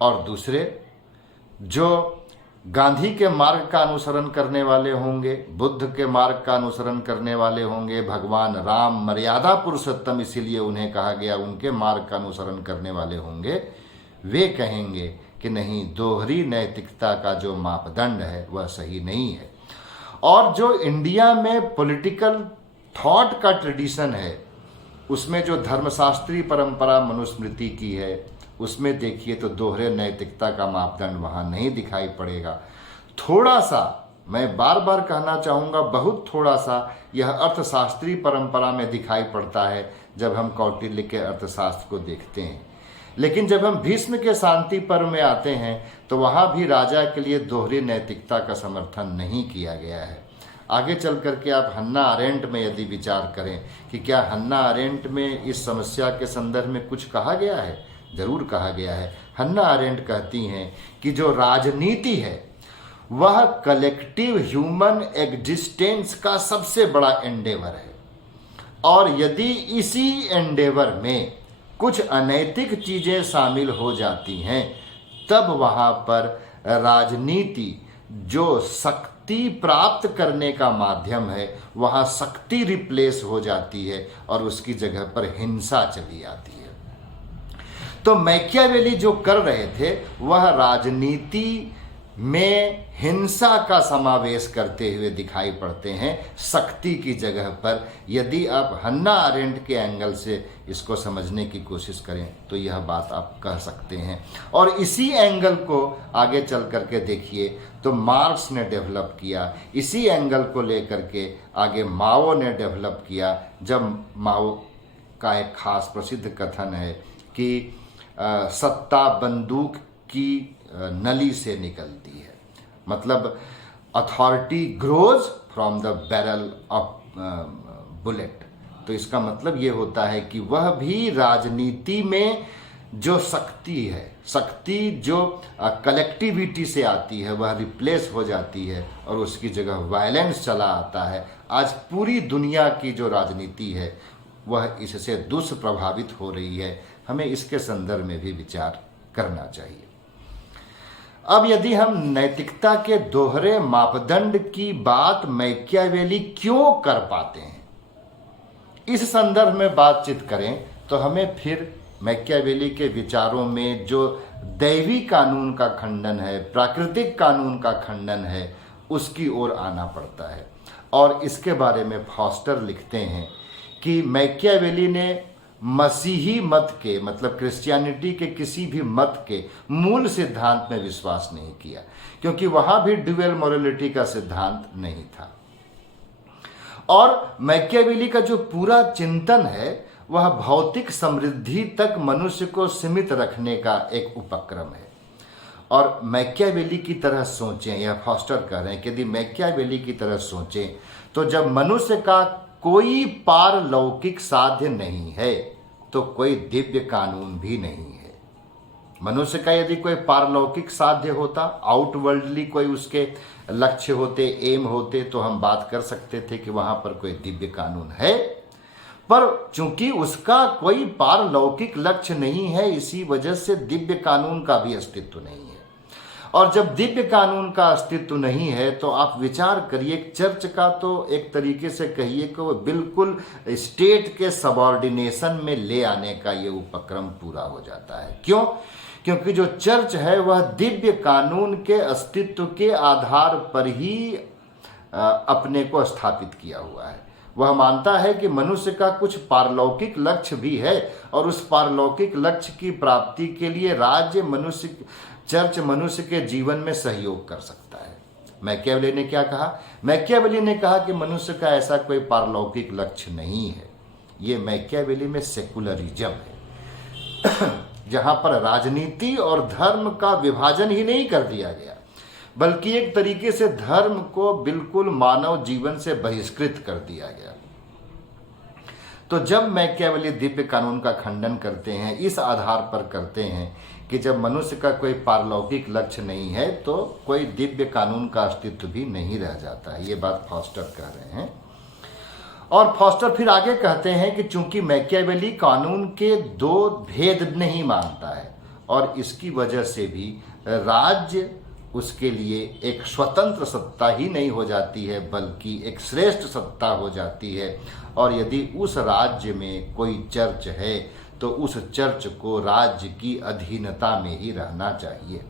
और दूसरे, जो गांधी के मार्ग का अनुसरण करने वाले होंगे, बुद्ध के मार्ग का अनुसरण करने वाले होंगे, भगवान राम मर्यादा पुरुषोत्तम इसीलिए उन्हें कहा गया, उनके मार्ग का अनुसरण करने वाले होंगे, वे कहेंगे कि नहीं, दोहरी नैतिकता का जो मापदंड है वह सही नहीं है। और जो इंडिया में पॉलिटिकल थॉट का ट्रेडिशन है, उसमें जो धर्मशास्त्रीय परंपरा मनुस्मृति की है, उसमें देखिए तो दोहरे नैतिकता का मापदंड वहाँ नहीं दिखाई पड़ेगा। थोड़ा सा, मैं बार बार कहना चाहूँगा, बहुत थोड़ा सा यह अर्थशास्त्रीय परंपरा में दिखाई पड़ता है जब हम कौटिल्य के अर्थशास्त्र को देखते हैं। लेकिन जब हम भीष्म के शांति पर्व में आते हैं तो वहाँ भी राजा के लिए दोहरी नैतिकता का समर्थन नहीं किया गया है। आगे चल करके आप हन्ना अरेंट में यदि विचार करें कि क्या हन्ना अरेंट में इस समस्या के संदर्भ में कुछ कहा गया है, जरूर कहा गया है। हन्ना अरेंट कहती हैं कि जो राजनीति है वह कलेक्टिव ह्यूमन एग्जिस्टेंस का सबसे बड़ा एंडेवर है, और यदि इसी एंडेवर में कुछ अनैतिक चीज़ें शामिल हो जाती हैं तब वहाँ पर राजनीति जो शक्ति प्राप्त करने का माध्यम है, वहाँ शक्ति रिप्लेस हो जाती है और उसकी जगह पर हिंसा चली आती है। तो मैकियावेली जो कर रहे थे वह राजनीति में हिंसा का समावेश करते हुए दिखाई पड़ते हैं शक्ति की जगह पर। यदि आप हन्ना अरेंट के एंगल से इसको समझने की कोशिश करें तो यह बात आप कह सकते हैं। और इसी एंगल को आगे चल करके देखिए तो मार्क्स ने डेवलप किया, इसी एंगल को लेकर के आगे माओ ने डेवलप किया। जब माओ का एक खास प्रसिद्ध कथन है कि सत्ता बंदूक की नली से निकलती है, मतलब authority grows from the barrel of bullet. तो इसका मतलब ये होता है कि वह भी राजनीति में जो शक्ति है, शक्ति जो कलेक्टिविटी से आती है, वह रिप्लेस हो जाती है और उसकी जगह वायलेंस चला आता है। आज पूरी दुनिया की जो राजनीति है वह इससे दुष्प्रभावित हो रही है। हमें इसके संदर्भ में भी विचार करना चाहिए। अब यदि हम नैतिकता के दोहरे मापदंड की बात मैकियावेली क्यों कर पाते हैं, इस संदर्भ में बातचीत करें तो हमें फिर मैकियावेली के विचारों में जो दैवी कानून का खंडन है, प्राकृतिक कानून का खंडन है, उसकी ओर आना पड़ता है। और इसके बारे में फॉस्टर लिखते हैं कि मैकियावेली ने मसीही मत के, मतलब क्रिश्चियनिटी के किसी भी मत के मूल सिद्धांत में विश्वास नहीं किया, क्योंकि वहां भी ड्यूअल मोरालिटी का सिद्धांत नहीं था। और मैकियावेली का जो पूरा चिंतन है वह भौतिक समृद्धि तक मनुष्य को सीमित रखने का एक उपक्रम है। और मैकियावेली की तरह सोचें, यह फॉस्टर कह रहे हैं कि यदि मैकियावेली की तरह सोचें तो जब मनुष्य का कोई पारलौकिक साध्य नहीं है तो कोई दिव्य कानून भी नहीं है। मनुष्य का यदि कोई पारलौकिक साध्य होता, आउटवर्ल्डली कोई उसके लक्ष्य होते, एम होते, तो हम बात कर सकते थे कि वहां पर कोई दिव्य कानून है। पर चूंकि उसका कोई पारलौकिक लक्ष्य नहीं है, इसी वजह से दिव्य कानून का भी अस्तित्व नहीं है। और जब दिव्य कानून का अस्तित्व नहीं है तो आप विचार करिए, चर्च का तो एक तरीके से कहिए कि वो बिल्कुल स्टेट के सबऑर्डिनेशन में ले आने का ये उपक्रम पूरा हो जाता है। क्यों? क्योंकि जो चर्च है वह दिव्य कानून के अस्तित्व के आधार पर ही अपने को स्थापित किया हुआ है। वह मानता है कि मनुष्य का कुछ पारलौकिक लक्ष्य भी है और उस पारलौकिक लक्ष्य की प्राप्ति के लिए राज्य मनुष्य, चर्च मनुष्य के जीवन में सहयोग कर सकता है। मैकियावेली ने क्या कहा? मैकियावेली ने कहा कि मनुष्य का ऐसा कोई पारलौकिक लक्ष्य नहीं है। ये मैकियावेली में सेकुलरिज्म है जहां पर राजनीति और धर्म का विभाजन ही नहीं कर दिया गया, बल्कि एक तरीके से धर्म को बिल्कुल मानव जीवन से बहिष्कृत कर दिया गया। तो जब मैकियावेली दिव्य कानून का खंडन करते हैं, इस आधार पर करते हैं कि जब मनुष्य का कोई पारलौकिक लक्ष्य नहीं है तो कोई दिव्य कानून का अस्तित्व भी नहीं रह जाता है। ये बात फॉस्टर कह रहे हैं। और फॉस्टर फिर आगे कहते हैं कि चूंकि मैकियावेली कानून के दो भेद नहीं मानता है और इसकी वजह से भी राज्य उसके लिए एक स्वतंत्र सत्ता ही नहीं हो जाती है, बल्कि एक श्रेष्ठ सत्ता हो जाती है। और यदि उस राज्य में कोई चर्च है तो उस चर्च को राज्य की अधीनता में ही रहना चाहिए।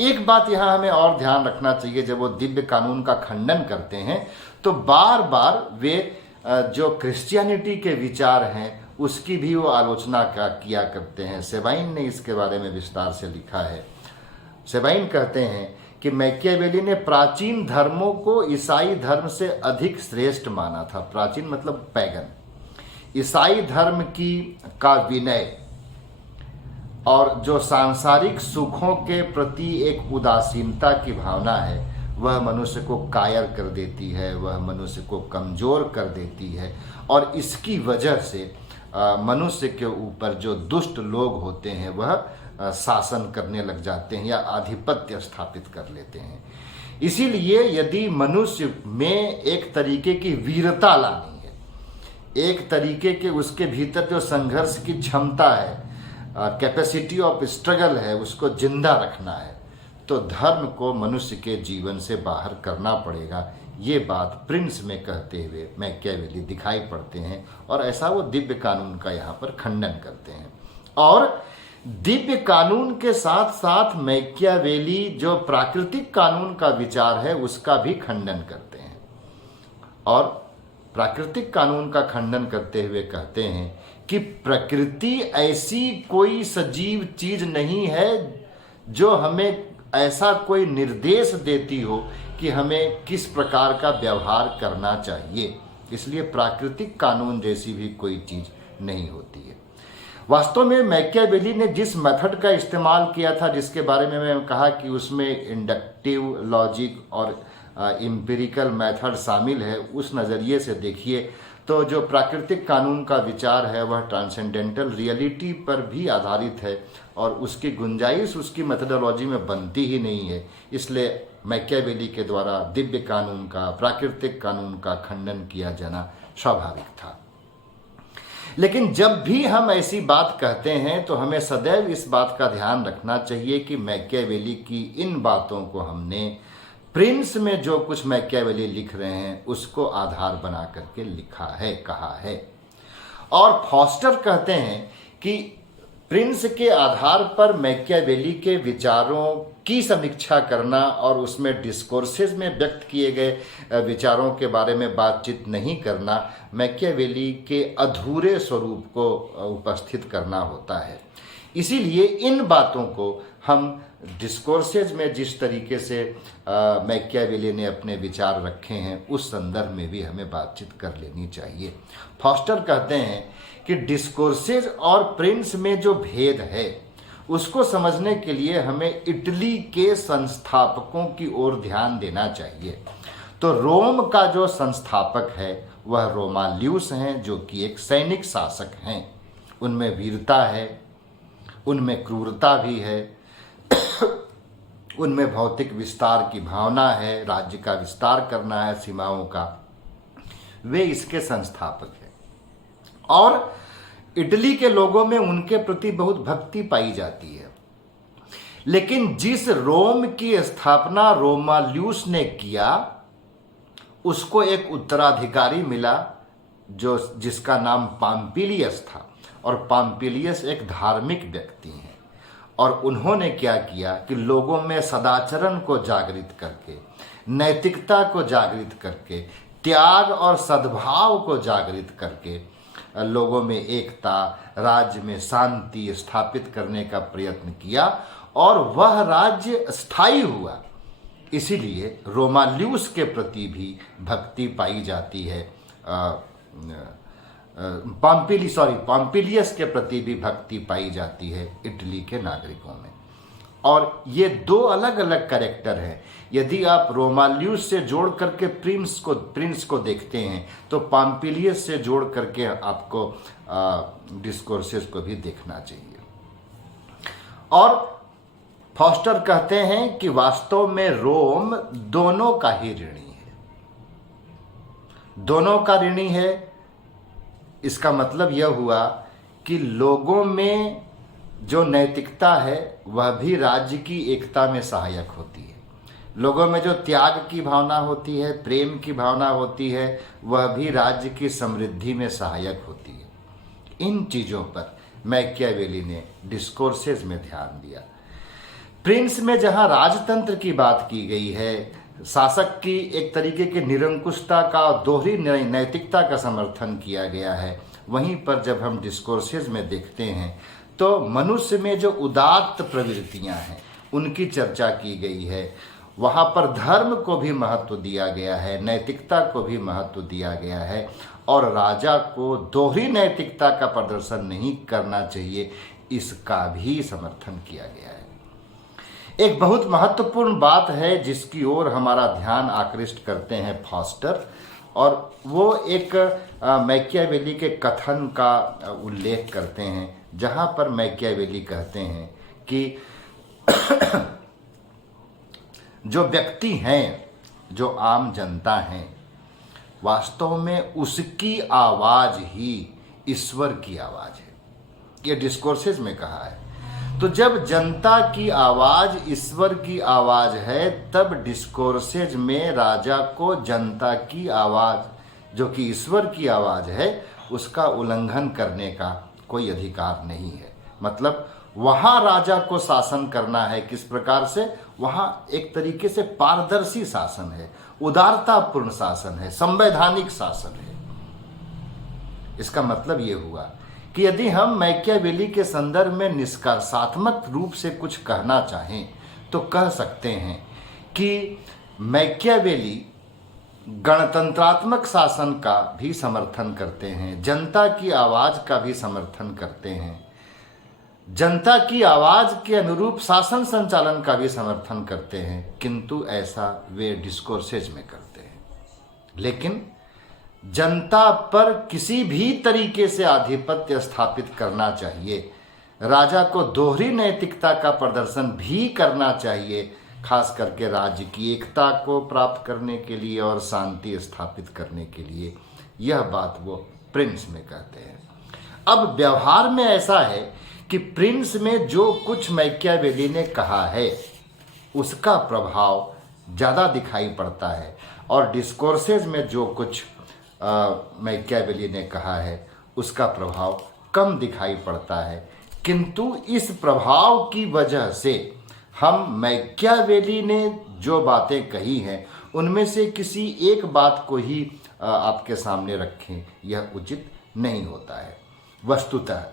एक बात यहाँ हमें और ध्यान रखना चाहिए, जब वो दिव्य कानून का खंडन करते हैं तो बार बार वे जो क्रिश्चियनिटी के विचार हैं उसकी भी वो आलोचना किया करते हैं। सेबाइन ने इसके बारे में विस्तार से लिखा है। सेबाइन कहते हैं कि मैकियावेली ने प्राचीन धर्मों को ईसाई धर्म से अधिक श्रेष्ठ माना था। प्राचीन मतलब पैगन। ईसाई धर्म का विनय और जो सांसारिक सुखों के प्रति एक उदासीनता की भावना है वह मनुष्य को कायर कर देती है, वह मनुष्य को कमज़ोर कर देती है, और इसकी वजह से मनुष्य के ऊपर जो दुष्ट लोग होते हैं वह शासन करने लग जाते हैं या आधिपत्य स्थापित कर लेते हैं। इसीलिए यदि मनुष्य में एक तरीके की वीरता लानी है, एक तरीके के उसके भीतर जो संघर्ष की क्षमता है, कैपेसिटी ऑफ स्ट्रगल है, उसको जिंदा रखना है, तो धर्म को मनुष्य के जीवन से बाहर करना पड़ेगा। ये बात प्रिंस में कहते हुए मैकियावेली दिखाई पड़ते हैं, और ऐसा वो दिव्य कानून का यहाँ पर खंडन करते हैं। और दिव्य कानून के साथ साथ मैकियावेली जो प्राकृतिक कानून का विचार है उसका भी खंडन करते हैं, और प्राकृतिक कानून का खंडन करते हुए कहते हैं कि प्रकृति ऐसी कोई सजीव चीज नहीं है जो हमें ऐसा कोई निर्देश देती हो कि हमें किस प्रकार का व्यवहार करना चाहिए। इसलिए प्राकृतिक कानून जैसी भी कोई चीज नहीं होती है। वास्तव में मैकियावेली ने जिस मेथड का इस्तेमाल किया था, जिसके बारे में मैं कहा कि उसमें इंडक्टिव लॉजिक और एम्पिरिकल मेथड शामिल है, उस नज़रिए से देखिए तो जो प्राकृतिक कानून का विचार है वह ट्रांसेंडेंटल रियलिटी पर भी आधारित है, और उसकी गुंजाइश उसकी मेथडोलॉजी में बनती ही नहीं है। इसलिए मैकियावेली के द्वारा दिव्य कानून का, प्राकृतिक कानून का खंडन किया जाना स्वाभाविक था। लेकिन जब भी हम ऐसी बात कहते हैं तो हमें सदैव इस बात का ध्यान रखना चाहिए कि मैकियावेली की इन बातों को हमने प्रिंस में जो कुछ मैकियावेली लिख रहे हैं उसको आधार बना करके लिखा है, कहा है। और फॉस्टर कहते हैं कि प्रिंस के आधार पर मैकियावेली के विचारों की समीक्षा करना और उसमें डिस्कोर्सेज में व्यक्त किए गए विचारों के बारे में बातचीत नहीं करना मैकियावेली के अधूरे स्वरूप को उपस्थित करना होता है। इसीलिए इन बातों को हम डिस्कोर्सेज में जिस तरीके से मैकियावेली ने अपने विचार रखे हैं उस संदर्भ में भी हमें बातचीत कर लेनी चाहिए। फॉस्टर कहते हैं कि डिस्कोर्सेज और प्रिंस में जो भेद है उसको समझने के लिए हमें इटली के संस्थापकों की ओर ध्यान देना चाहिए। तो रोम का जो संस्थापक है वह रोमाल्यूस हैं, जो कि एक सैनिक शासक हैं। उनमें वीरता है, उनमें क्रूरता भी है, उनमें भौतिक विस्तार की भावना है, राज्य का विस्तार करना है, सीमाओं का। वे इसके संस्थापक हैं और इटली के लोगों में उनके प्रति बहुत भक्ति पाई जाती है। लेकिन जिस रोम की स्थापना रोमाल्यूस ने किया उसको एक उत्तराधिकारी मिला जिसका नाम पाम्पिलियस था, और पाम्पिलियस एक धार्मिक व्यक्ति हैं। और उन्होंने क्या किया कि लोगों में सदाचरण को जागृत करके, नैतिकता को जागृत करके, त्याग और सद्भाव को जागृत करके लोगों में एकता, राज्य में शांति स्थापित करने का प्रयत्न किया, और वह राज्य स्थायी हुआ। इसीलिए रोमाल्यूस के प्रति भी भक्ति पाई जाती है, पाम्पिलियस के प्रति भी भक्ति पाई जाती है इटली के नागरिकों में। और ये दो अलग अलग कैरेक्टर हैं। यदि आप रोमाल्यूस से जोड़ करके प्रिंस को देखते हैं तो पाम्पिलियस से जोड़ करके आपको डिस्कोर्सेस को भी देखना चाहिए। और फॉस्टर कहते हैं कि वास्तव में रोम दोनों का ही ऋणी है, दोनों का ऋणी है। इसका मतलब यह हुआ कि लोगों में जो नैतिकता है वह भी राज्य की एकता में सहायक होती है। लोगों में जो त्याग की भावना होती है, प्रेम की भावना होती है, वह भी राज्य की समृद्धि में सहायक होती है। इन चीज़ों पर मैकियावेली ने डिस्कोर्सेज में ध्यान दिया। प्रिंस में जहाँ राजतंत्र की बात की गई है, शासक की एक तरीके की निरंकुशता का और दोहरी नैतिकता का समर्थन किया गया है। वहीं पर जब हम डिस्कोर्सेज में देखते हैं तो मनुष्य में जो उदात्त प्रवृत्तियां हैं उनकी चर्चा की गई है। वहाँ पर धर्म को भी महत्व दिया गया है, नैतिकता को भी महत्व दिया गया है और राजा को दोहरी नैतिकता का प्रदर्शन नहीं करना चाहिए, इसका भी समर्थन किया गया है। एक बहुत महत्वपूर्ण बात है जिसकी ओर हमारा ध्यान आकृष्ट करते हैं फॉस्टर, और वो एक मैकियावेली के कथन का उल्लेख करते हैं, जहाँ पर मैकियावेली कहते हैं कि जो व्यक्ति हैं, जो आम जनता हैं, वास्तव में उसकी आवाज़ ही ईश्वर की आवाज़ है। ये डिस्कोर्सेज में कहा है। तो जब जनता की आवाज़ ईश्वर की आवाज़ है, तब डिस्कोर्सेज में राजा को जनता की आवाज़ जो कि ईश्वर की आवाज़ है उसका उल्लंघन करने का कोई अधिकार नहीं है। मतलब वहाँ राजा को शासन करना है किस प्रकार से? वहाँ एक तरीके से पारदर्शी शासन है, उदारतापूर्ण शासन है, संवैधानिक शासन है। इसका मतलब ये हुआ कि यदि हम मैकियावेली के संदर्भ में निष्कर्षात्मक रूप से कुछ कहना चाहें तो कह सकते हैं कि मैकियावेली गणतंत्रात्मक शासन का भी समर्थन करते हैं, जनता की आवाज़ का भी समर्थन करते हैं, जनता की आवाज़ के अनुरूप शासन संचालन का भी समर्थन करते हैं, किंतु ऐसा वे डिस्कोर्सेज में करते हैं। लेकिन जनता पर किसी भी तरीके से आधिपत्य स्थापित करना चाहिए, राजा को दोहरी नैतिकता का प्रदर्शन भी करना चाहिए, खास करके राज्य की एकता को प्राप्त करने के लिए और शांति स्थापित करने के लिए। यह बात वो प्रिंस में कहते हैं। अब व्यवहार में ऐसा है कि प्रिंस में जो कुछ मैकियावेली ने कहा है उसका प्रभाव ज़्यादा दिखाई पड़ता है और डिस्कोर्सेज में जो कुछ मैकियावेली ने कहा है उसका प्रभाव कम दिखाई पड़ता है। किंतु इस प्रभाव की वजह से हम मैकियावेली ने जो बातें कही हैं उनमें से किसी एक बात को ही आपके सामने रखें, यह उचित नहीं होता है। वस्तुतः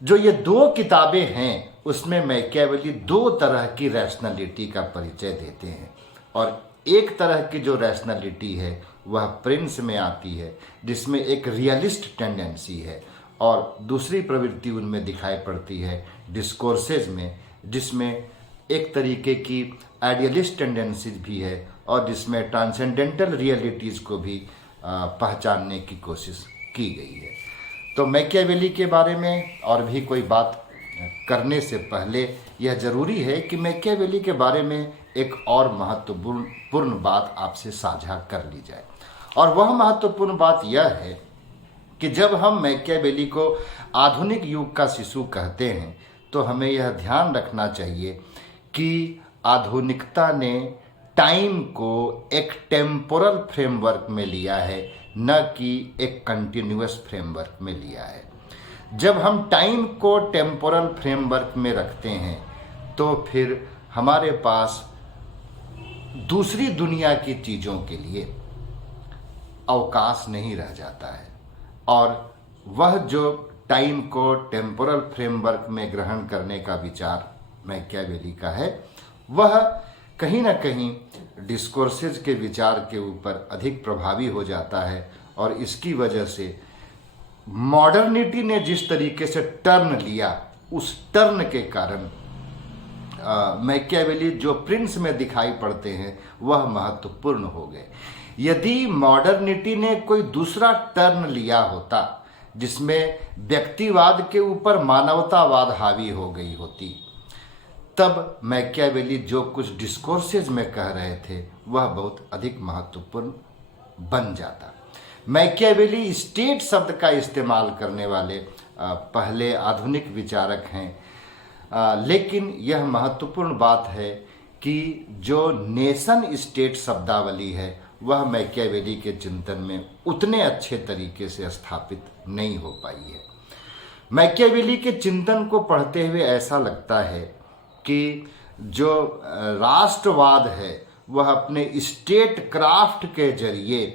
जो ये दो किताबें हैं उसमें मैकियावेली दो तरह की रैशनैलिटी का परिचय देते हैं, और एक तरह की जो रैशनैलिटी है वह प्रिंस में आती है जिसमें एक रियलिस्ट टेंडेंसी है, और दूसरी प्रवृत्ति उनमें दिखाई पड़ती है डिस्कोर्सेज में जिसमें एक तरीके की आइडियलिस्ट टेंडेंसीज भी है और जिसमें ट्रांसेंडेंटल रियलिटीज़ को भी पहचानने की कोशिश की गई है। तो मैकियावेली के बारे में और भी कोई बात करने से पहले यह जरूरी है कि मैकियावेली के बारे में एक और महत्वपूर्ण बात आपसे साझा कर ली जाए, और वह महत्वपूर्ण बात यह है कि जब हम मैकियावेली को आधुनिक युग का शिशु कहते हैं तो हमें यह ध्यान रखना चाहिए कि आधुनिकता ने टाइम को एक टेम्पोरल फ्रेमवर्क में लिया है, न कि एक कंटिन्यूअस फ्रेमवर्क में लिया है। जब हम टाइम को टेम्पोरल फ्रेमवर्क में रखते हैं तो फिर हमारे पास दूसरी दुनिया की चीज़ों के लिए अवकाश नहीं रह जाता है, और वह जो टाइम को टेम्पोरल फ्रेमवर्क में ग्रहण करने का विचार मैकियावेली का है वह कहीं ना कहीं डिस्कोर्सेज के विचार के ऊपर अधिक प्रभावी हो जाता है, और इसकी वजह से मॉडर्निटी ने जिस तरीके से टर्न लिया उस टर्न के कारण मैकियावेली जो प्रिंस में दिखाई पड़ते हैं वह महत्वपूर्ण हो गए। यदि मॉडर्निटी ने कोई दूसरा टर्न लिया होता जिसमें व्यक्तिवाद के ऊपर मानवतावाद हावी हो गई होती, तब मैकियावेली जो कुछ डिस्कोर्सेज में कह रहे थे वह बहुत अधिक महत्वपूर्ण बन जाता। मैकियावेली स्टेट शब्द का इस्तेमाल करने वाले पहले आधुनिक विचारक हैं, लेकिन यह महत्वपूर्ण बात है कि जो नेशन स्टेट शब्दावली है वह मैकियावेली के चिंतन में उतने अच्छे तरीके से स्थापित नहीं हो पाई है। मैकियावेली के चिंतन को पढ़ते हुए ऐसा लगता है कि जो राष्ट्रवाद है वह अपने स्टेट क्राफ्ट के जरिए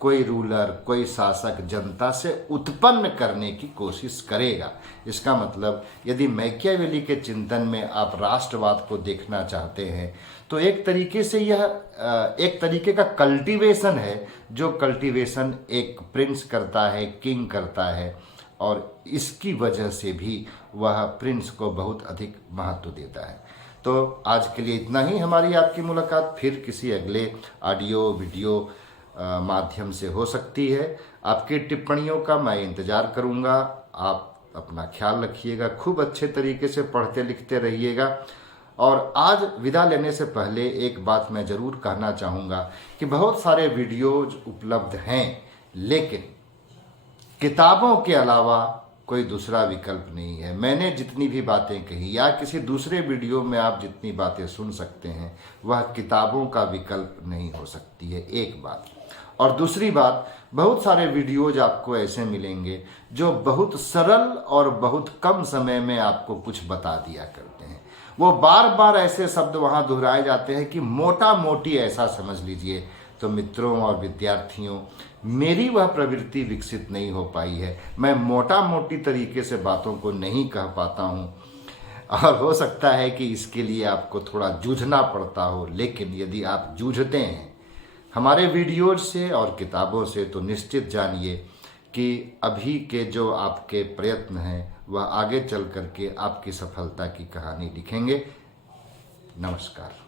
कोई रूलर, कोई शासक जनता से उत्पन्न करने की कोशिश करेगा। इसका मतलब यदि मैकियावेली के चिंतन में आप राष्ट्रवाद को देखना चाहते हैं तो एक तरीके से यह एक तरीके का कल्टीवेशन है, जो कल्टीवेशन एक प्रिंस करता है, किंग करता है, और इसकी वजह से भी वह प्रिंस को बहुत अधिक महत्व देता है। तो आज के लिए इतना ही। हमारी आपकी मुलाकात फिर किसी अगले ऑडियो वीडियो माध्यम से हो सकती है। आपकी टिप्पणियों का मैं इंतज़ार करूंगा। आप अपना ख्याल रखिएगा, खूब अच्छे तरीके से पढ़ते लिखते रहिएगा। और आज विदा लेने से पहले एक बात मैं ज़रूर कहना चाहूँगा कि बहुत सारे वीडियोज उपलब्ध हैं, लेकिन किताबों के अलावा कोई दूसरा विकल्प नहीं है। मैंने जितनी भी बातें कही या किसी दूसरे वीडियो में आप जितनी बातें सुन सकते हैं वह किताबों का विकल्प नहीं हो सकती है, एक बात। और दूसरी बात, बहुत सारे वीडियोज आपको ऐसे मिलेंगे जो बहुत सरल और बहुत कम समय में आपको कुछ बता दिया करते हैं। वो बार बार ऐसे शब्द वहाँ दोहराए जाते हैं कि मोटा मोटी ऐसा समझ लीजिए। तो मित्रों और विद्यार्थियों, मेरी वह प्रवृत्ति विकसित नहीं हो पाई है। मैं मोटा मोटी तरीके से बातों को नहीं कह पाता हूँ, और हो सकता है कि इसके लिए आपको थोड़ा जूझना पड़ता हो। लेकिन यदि आप जूझते हैं हमारे वीडियोज से और किताबों से, तो निश्चित जानिए कि अभी के जो आपके प्रयत्न हैं वह आगे चल करके आपकी सफलता की कहानी लिखेंगे। नमस्कार।